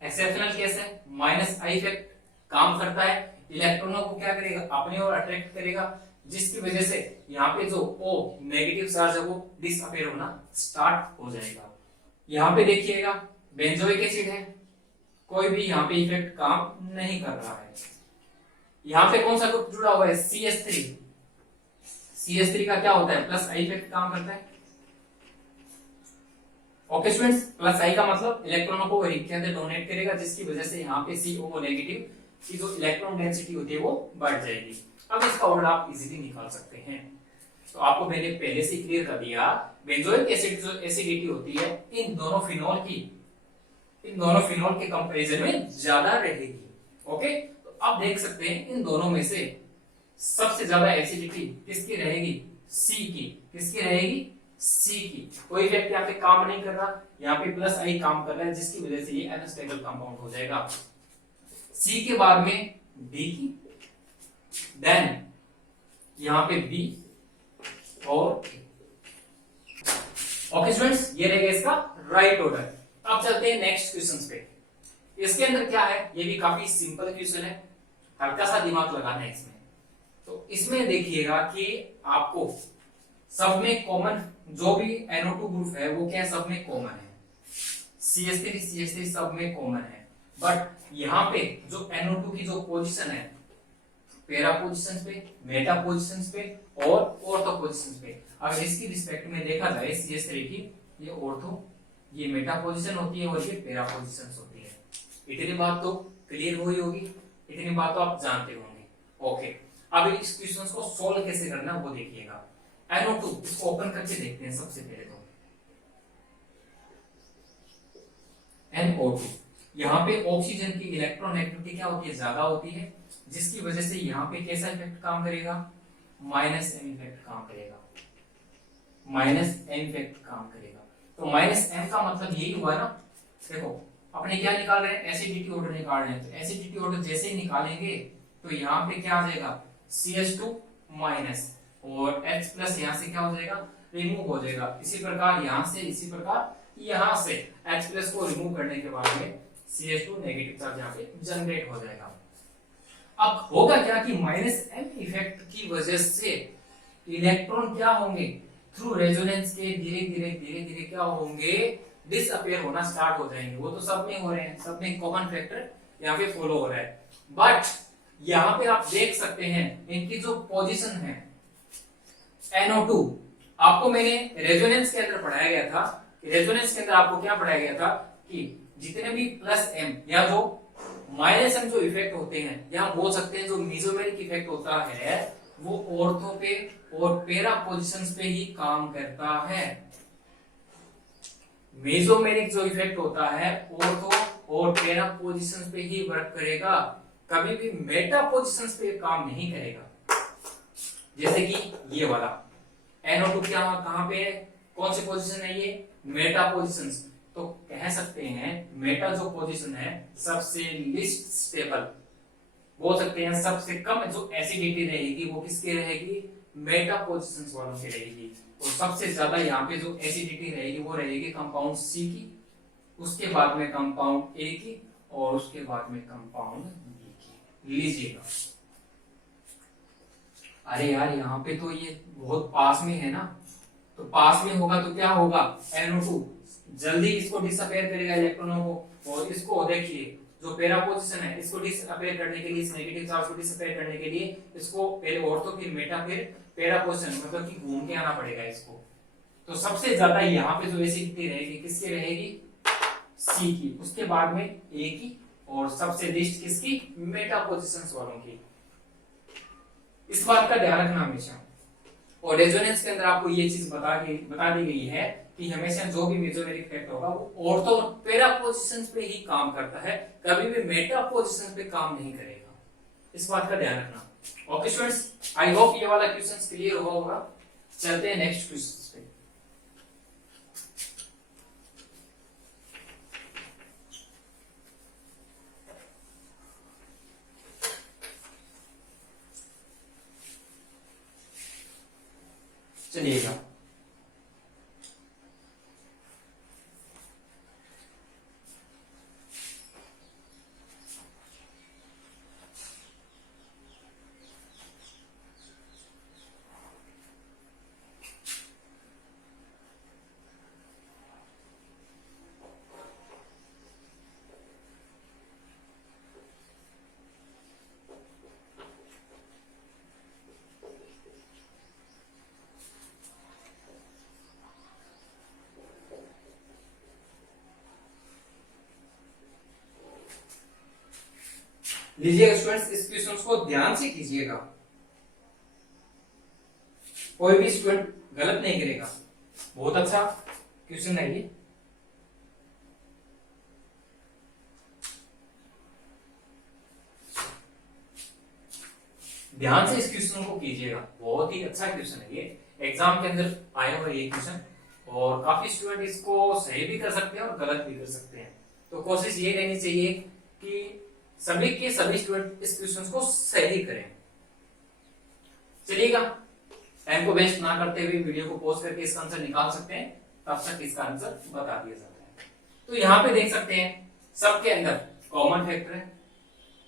एक्सेप्शनल केस है, माइनस आई इफेक्ट काम करता है, इलेक्ट्रॉनों को क्या करेगा, अपनी ओर अट्रैक्ट करेगा, जिसकी वजह से यहाँ पे जो O नेगेटिव चार्ज है वो डिसअपीयर होना स्टार्ट हो जाएगा। यहाँ पे देखिएगा बेंजोइक एसिड है, कोई भी यहाँ पे इफेक्ट काम नहीं कर रहा है। यहाँ पे कौन सा ग्रुप जुड़ा हुआ है, CH3। CH3 का क्या होता है, प्लस आई इफेक्ट काम करता है। ओके स्टूडेंट्स, प्लस आई का मतलब इलेक्ट्रॉनों को रिंग के अंदर डोनेट करेगा, जिसकी वजह से यहाँ पे CO नेगेटिव की जो इलेक्ट्रॉन डेंसिटी होती है वो बढ़ जाएगी। अब इसका ऑर्डर आप इजीली निकाल सकते हैं। तो आपको मैंने पहले से क्लियर कर दिया, बेंजोइक एसिड जो एसिडिटी होती है इन दोनों फिनोल के कंपैरिजन में ज्यादा रहेगी। ओके, तो अब देख सकते हैं इन दोनों में से सबसे ज्यादा एसिडिटी किसकी रहेगी, C की। किसकी रहेगी, C की। कोई इफेक्ट यहाँ पे काम नहीं कर रहा, यहाँ पे प्लस आई काम कर रहा है, जिसकी वजह से ये अनस्टेबल कंपाउंड हो जाएगा। C के बाद में D की, देन यहाँ पे B और ओके स्टूडेंट्स, ये रहेगा इसका राइट ऑर्डर। अब चलते हैं नेक्स्ट क्वेश्चंस पे। इसके अंदर क्या है, ये भी काफी सिंपल क्वेश्चन है, हल्का सा दिमाग लगाना है इसमें। तो इसमें देखिएगा कि आपको सब में कॉमन जो भी NO2 ग्रुप है वो क्या सब में कॉमन है, CH3 सब में कॉमन है। बट यहाँ पे जो NO2 की जो पोजीशन है, पैरा पोजीशन पे, मेटा पोजीशन पे और ऑर्थो पोजीशन पे, अगर इसकी रिस्पेक्ट में देखा जाए CH3 की, ये ऑर्थो, ये मेटा पोजीशन होती है और ये पैरा पोजीशन होती है। इतनी बात तो क्लियर हुई होगी, इतनी बात तो आप जानते होंगे। ओके, अब इस क्वेश्चन को सोल्व कैसे करना वो देखिएगा। NO2 इसको ओपन करके देखते हैं सबसे पहले तो। NO2 यहाँ पे ऑक्सीजन की इलेक्ट्रॉन एक्टिविटी क्या होती है, ज्यादा होती है, जिसकी वजह से यहाँ पे कैसा इफेक्ट काम करेगा, माइनस एम इफेक्ट काम करेगा, माइनस एम इफेक्ट काम करेगा। तो माइनस एम का मतलब यही हुआ ना, देखो अपने क्या निकाल रहे हैं, एसिडिटी ऑर्डर निकाल रहे हैं, तो एसिडिटी ऑर्डर जैसे ही निकालेंगे तो यहाँ पे क्या आ जाएगा, CH2 माइनस और H प्लस यहाँ से क्या हो जाएगा, रिमूव हो जाएगा। इसी प्रकार यहाँ से, इसी प्रकार यहाँ से H प्लस को रिमूव करने के बाद में CH2 नेगेटिव चार्ज यहाँ पे जनरेट हो जाएगा। अब होगा क्या कि माइनस एम इफेक्ट की वजह से इलेक्ट्रॉन क्या होंगे, थ्रू रेजोनेंस के धीरे धीरे क्या होंगे, डिसअपीयर होना स्टार्ट हो जाएंगे। वो तो सब में हो रहे हैं, सब में कॉमन फैक्टर यहाँ पे फॉलो हो रहा है। बट यहाँ पे आप देख सकते हैं इनकी जो पोजीशन है NO2, आपको मैंने रेजोनेंस के अंदर पढ़ाया गया था, रेजोनेंस के अंदर आपको क्या पढ़ाया गया था कि जितने भी प्लस एम या जो माइनस एम जो इफेक्ट होते हैं, या बोल सकते हैं जो मीजोमेरिक इफेक्ट होता है, वो ऑर्थो पे और पैरा पोजिशंस पे ही काम करता है। मेसोमेरिक जो इफेक्ट होता है ऑर्थो और पैरा पोजिशंस पे ही वर्क करेगा, कभी भी मेटा पोजिशंस पे काम नहीं करेगा। जैसे कि ये वाला NO2 क्या कहां पे है, कौन सी पोजीशन है ये, मेटा पोजीशन। तो कह सकते हैं मेटा जो पोजीशन है सबसे लिस्ट स्टेबल, बोल सकते हैं सबसे कम जो एसिडिटी रहेगी वो किसकी रहेगी, मेटा पोजीशंस वालों की रहेगी। और सबसे ज्यादा यहाँ पे जो एसिडिटी रहेगी वो रहेगी कंपाउंड सी की, उसके बाद में कंपाउंड ए की, और उसके बाद में कंपाउंड बी की। लीजिएगा, अरे यार यहाँ पे तो ये बहुत पास में है ना, तो पास में होगा तो क्या होगा, NO2 जल्दी इसको डिसअपेयर करेगा इलेक्ट्रॉनों को। और इसको देखिए जो पैरा पोजीशन है इसको डिसअपेयर करने के लिए, इस नेगेटिव चार्ज को डिसअपेयर करने के लिए इसको पहले ऑर्थो फिर मेटा फिर पैरा पोजीशन मतलब कि घूम के आना पड़ेगा इसको। तो सबसे ज्यादा यहाँ पे जो एसिडिटी रहेगी किसकी रहेगी, सी की, उसके बाद में ए की, और सबसे लिस्ट किसकी, मेटा पोजीशंस वालों की। इस बात का ध्यान रखना हमेशा। और रेजोनेंस के अंदर आपको ये चीज बता दी गई है कि हमेशा जो भी मेसोमेरिक इफेक्ट होगा वो ऑर्थो और पैरा पोजीशंस पे ही काम करता है, कभी भी मेटा पोजीशन पे काम नहीं करेगा। इस बात का ध्यान रखना। ओके स्टूडेंट्स, आई होप ये वाला क्वेश्चन क्लियर हुआ होगा। चलते हैं नेक्स्ट क्वेश्चन पे। चलिएगा, लीजिएगा स्टूडेंट्स, इस क्वेश्चन को ध्यान से कीजिएगा, कोई भी स्टूडेंट गलत नहीं करेगा। बहुत अच्छा क्वेश्चन है ये। ध्यान से इस क्वेश्चन को कीजिएगा, बहुत ही अच्छा क्वेश्चन है ये, एग्जाम के अंदर आया हुआ ये क्वेश्चन, और काफी स्टूडेंट इसको सही भी कर सकते हैं और गलत भी कर सकते हैं। तो कोशिश ये रहनी चाहिए कि सभी के सभी स्टूडेंट इस क्वेश्चन को सही करें। चलिएगा, टाइम को वेस्ट ना करते हुए वीडियो को पॉज करके इसका आंसर निकाल सकते हैं, तब तक इसका आंसर बता दिया जाता है। तो यहाँ पे देख सकते हैं सबके अंदर कॉमन फैक्टर है,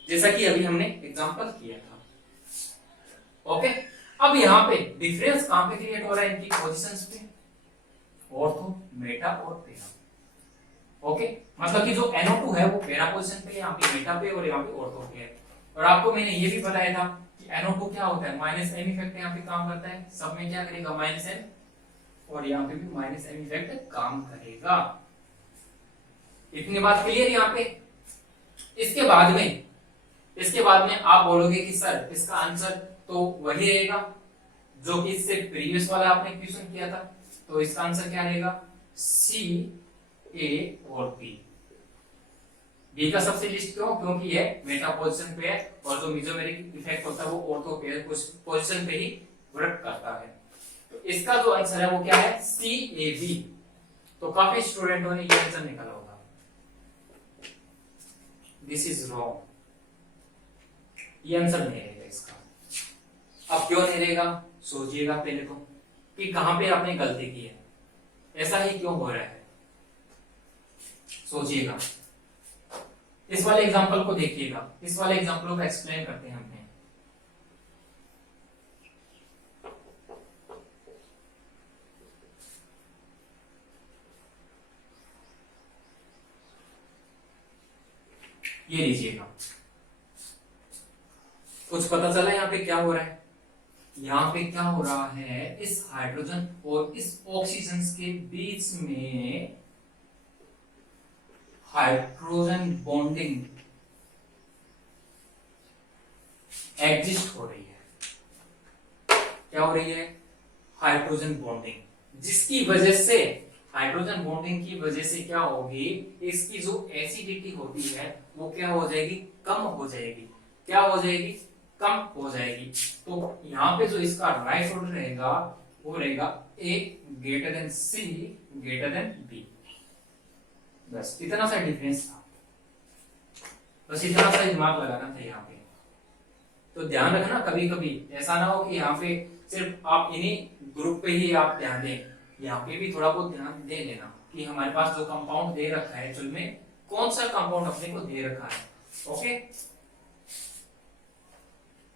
जैसा कि अभी हमने एग्जांपल किया था। ओके, अब यहाँ पे डिफरेंस कहां पे क्रिएट हो रहा है, इनकी पोजीशंस पे, ऑर्थो, मेटा और पैरा। ओके, मतलब कि जो NO2 है वो पैरा पोजीशन पे, यहाँ पे मेटा पे और यहाँ पे ऑर्थो पे है। और आपको मैंने ये भी बताया था कि NO2 क्या होता है, -m इफेक्ट यहाँ पे काम करता है, सब में क्या करेगा -m, और यहाँ पे भी -m इफेक्ट काम करेगा। इतनी बात क्लियर यहाँ पे। इसके बाद में आप बोलोगे कि सर इसका आंसर तो वही रहेगा जो कि इससे प्रीवियस वाला आपने क्वेश्चन किया था, तो इसका आंसर क्या रहेगा, सी, ए और बी। बी का सबसे लिस्ट क्यों, क्योंकि ये मेटा पोजीशन पे है, और जो मेसोमेरिक इफेक्ट होता है वो ऑर्थो पोजीशन पे ही वर्क करता है। तो इसका जो आंसर है वो क्या है, सी, ए, बी। तो काफी स्टूडेंटों ने ये आंसर निकाला होगा। दिस इज रॉन्ग, ये आंसर नहीं रहेगा इसका। अब क्यों नहीं रहेगा, सोचिएगा पहले तो कि कहां पे आपने गलती की है, ऐसा ही क्यों हो रहा है, सोचिएगा। इस वाले एग्जांपल को देखिएगा, इस वाले एग्जांपल को एक्सप्लेन करते हैं हमने। ये लीजिएगा, कुछ पता चला यहाँ पे क्या हो रहा है, यहाँ पे क्या हो रहा है, इस हाइड्रोजन और इस ऑक्सीजन के बीच में हाइड्रोजन बॉन्डिंग एग्जिस्ट हो रही है। क्या हो रही है, हाइड्रोजन बॉन्डिंग, जिसकी वजह से हाइड्रोजन बॉन्डिंग की वजह से क्या होगी, इसकी जो एसिडिटी होती है वो क्या हो जाएगी, कम हो जाएगी, क्या हो जाएगी, कम हो जाएगी। तो यहाँ पे जो इसका राइट ऑर्डर रहेगा वो रहेगा ए ग्रेटर देन सी ग्रेटर देन बी। बस इतना सा डिफरेंस था, बस इतना सा दिमाग लगाना था यहाँ पे। तो ध्यान रखना, कभी कभी ऐसा ना हो कि यहाँ पे सिर्फ आप इन्हीं ग्रुप पे ही आप ध्यान दें, यहाँ पे भी थोड़ा बहुत ध्यान दे लेना कि हमारे पास जो कंपाउंड दे रखा है एक्चुअल में कौन सा कंपाउंड अपने को दे रखा है। Okay,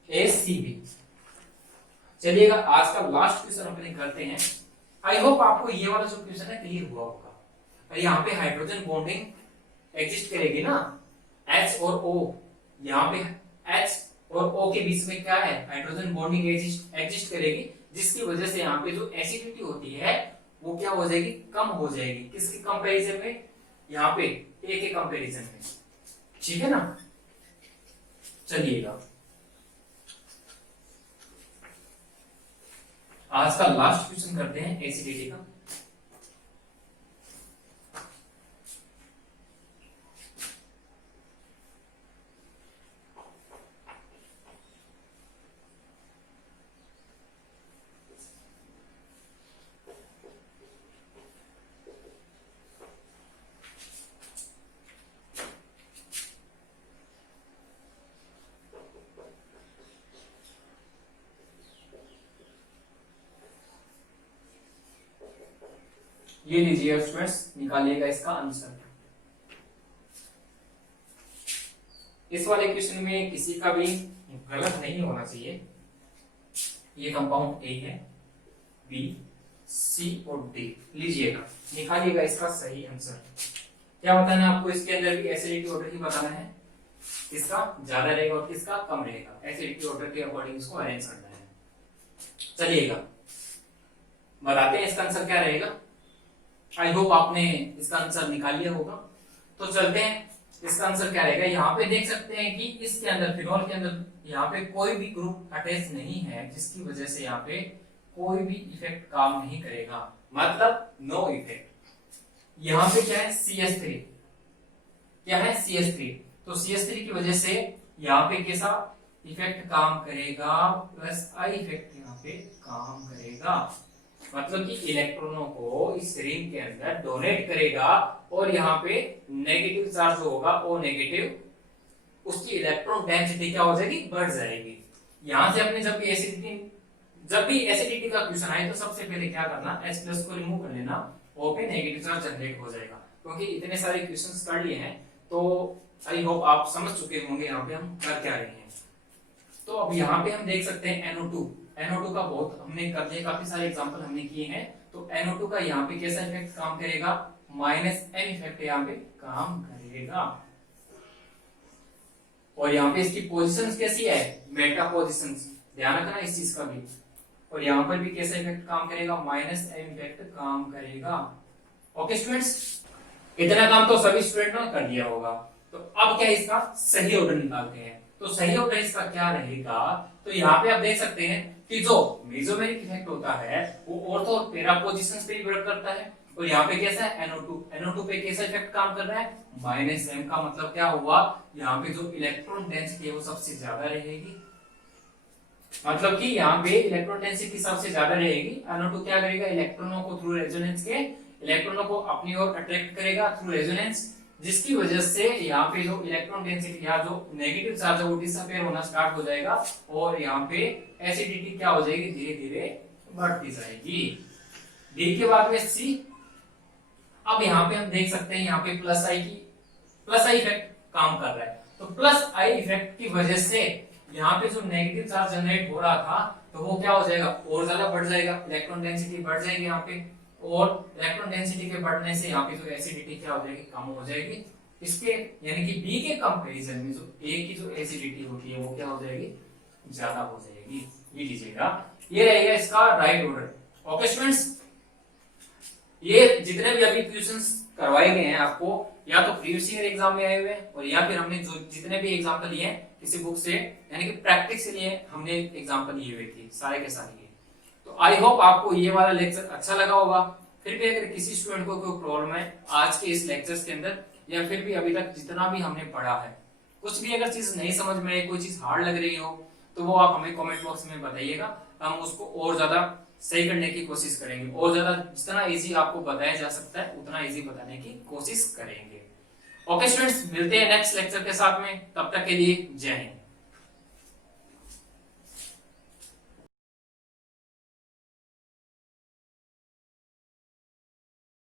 ACB। चलिएगा आज का लास्ट क्वेश्चन अपने करते हैं। आई होप आपको ये वाला जो क्वेश्चन है क्लियर हुआ होगा। और यहाँ पे हाइड्रोजन बॉन्डिंग एग्जिस्ट करेगी ना, H और O, यहाँ पे H और O के बीच में क्या है, हाइड्रोजन बॉन्डिंग एग्जिस्ट करेगी, जिसकी वजह से यहाँ पे जो एसिडिटी होती है वो क्या हो जाएगी, कम हो जाएगी। किसके कंपैरिजन में, यहाँ पे A के कंपैरिजन में, ठीक है ना। चलिएगा आज का लास्ट क्वेश्चन करते हैं एसिडिटी का। ये लीजिए स्टूडेंट्स, निकालिएगा इसका आंसर। इस वाले क्वेश्चन में किसी का भी गलत नहीं होना चाहिए। ये कंपाउंड ए है, बी, सी और डी, लीजिएगा निकालिएगा इसका सही आंसर। क्या बताना है आपको, इसके अंदर भी एसिडिटी ऑर्डर ही बताना है, किसका ज्यादा रहेगा और किसका कम रहेगा, एसिडिटी ऑर्डर के अकॉर्डिंग इसको अरेंज करना है। चलिएगा बताते हैं इसका आंसर क्या रहेगा। आई होप आपने इसका आंसर निकाल लिया होगा। तो चलते हैं, इसका आंसर क्या रहेगा। यहाँ पे देख सकते हैं कि इसके अंदर, फिनोल के अंदर यहाँ पे कोई भी ग्रुप अटैच नहीं है, जिसकी वजह से यहाँ पे कोई भी इफेक्ट काम नहीं करेगा, मतलब नो इफेक्ट। यहाँ पे क्या है, CH3, क्या है CH3, तो CH3 की वजह से यहाँ पे कैसा इफेक्ट काम करेगा, प्लस आई इफेक्ट यहाँ पे काम करेगा, मतलब कि इलेक्ट्रॉनों को इस रिंग के अंदर डोनेट करेगा और यहाँ पे नेगेटिव चार्ज होगा, ओ नेगेटिव, उसकी इलेक्ट्रॉन डेंसिटी क्या हो जाएगी, बढ़ जाएगी। यहां से अपने जब भी एसिडिटी का क्वेश्चन आए तो सबसे पहले क्या करना, H+ को रिमूव कर लेना, O पे नेगेटिव चार्ज जनरेट हो जाएगा। क्योंकि इतने सारे क्वेश्चंस कर लिए हैं तो आई होप आप समझ चुके होंगे यहाँ पे हम कर क्या रहे हैं। तो अब यहाँ पे हम देख सकते हैं NO2 का बहुत हमने कर लिया, काफी सारे एग्जांपल हमने किए हैं। तो NO2 का यहाँ पे कैसा इफेक्ट काम करेगा, -m इफेक्ट यहाँ पे काम करेगा। और यहाँ पे इसकी पोजीशंस कैसी है, मेटा पोजीशंस, ध्यान रखना इस चीज का भी। और यहाँ पर भी कैसा इफेक्ट काम करेगा, -m इफेक्ट काम करेगा। ओके स्टूडेंट्स, इतना काम तो सभी स्टूडेंट ने कर लिया होगा। तो अब क्या इसका सही ऑर्डर निकालते हैं। तो सही ऑर्डर इसका क्या रहेगा, तो यहाँ पे आप देख सकते हैं कि जो मेसोमेरिक इफेक्ट होता है वो ऑर्थो और पैरा पोजीशंस पे भी वर्क करता है। और यहाँ पे कैसा है, NO2 पे कैसा इफेक्ट काम कर रहा है, -m का मतलब क्या हुआ, यहाँ पे जो इलेक्ट्रॉन डेंसिटी है वो सबसे ज्यादा रहेगी, मतलब कि यहाँ पे इलेक्ट्रॉन डेंसिटी सबसे ज्यादा रहेगी। NO2 क्या करेगा, इलेक्ट्रॉनों को थ्रू रेजोनेंस के इलेक्ट्रॉनों को अपनी ओर अट्रैक्ट करेगा थ्रू रेजोनेंस, जिसकी वजह से यहाँ पे जो इलेक्ट्रॉन डेंसिटी या जो नेगेटिव चार्ज है वो डिसअपियर होना स्टार्ट हो जाएगा और यहाँ पे एसिडिटी क्या हो जाएगी, धीरे धीरे बढ़ती जाएगी। डी के बाद में C। अब यहाँ पे हम देख सकते हैं यहाँ पे प्लस आई इफेक्ट काम कर रहा है। तो प्लस आई इफेक्ट की वजह से यहाँ पे जो नेगेटिव चार्ज जनरेट हो रहा था तो वो क्या हो जाएगा, और ज्यादा बढ़ जाएगा, इलेक्ट्रॉन डेंसिटी बढ़ जाएगी यहाँ पे। और इलेक्ट्रॉन डेंसिटी के बढ़ने से यहाँ पे जो एसिडिटी क्या हो जाएगी, कम हो जाएगी। इसके यानी कि बी के कंपैरिजन में जो ए की जो एसिडिटी होती है वो क्या हो जाएगी, ज्यादा हो जाएगी। ये लीजिएगा, ये रहेगा इसका राइट ऑर्डर। ओके स्टूडेंट्स, ये जितने भी अभी क्वेश्चंस करवाए गए हैं आपको या तो प्रीवियस ईयर एग्जाम में आए हुए हैं और या फिर हमने जो जितने भी एग्जाम्पल लिए हैं किसी बुक से यानी कि प्रैक्टिस के लिए हमने एग्जाम्पल लिए हुए थे, सारे के सारे। तो आई होप आपको ये वाला लेक्चर अच्छा लगा होगा। फिर भी अगर किसी स्टूडेंट को कोई प्रॉब्लम है आज के इस लेक्चर्स के अंदर, या फिर भी अभी तक जितना भी हमने पढ़ा है, कुछ भी अगर चीज नहीं समझ में आई, कोई चीज हार्ड लग रही हो, तो वो आप हमें कमेंट बॉक्स में बताइएगा। हम उसको और ज्यादा सही करने की कोशिश करेंगे, और ज्यादा जितना इजी आपको बताया जा सकता है उतना इजी बताने की कोशिश करेंगे। ओके स्टूडेंट्स, मिलते हैं नेक्स्ट लेक्चर के साथ में, तब तक के लिए जय हिंद।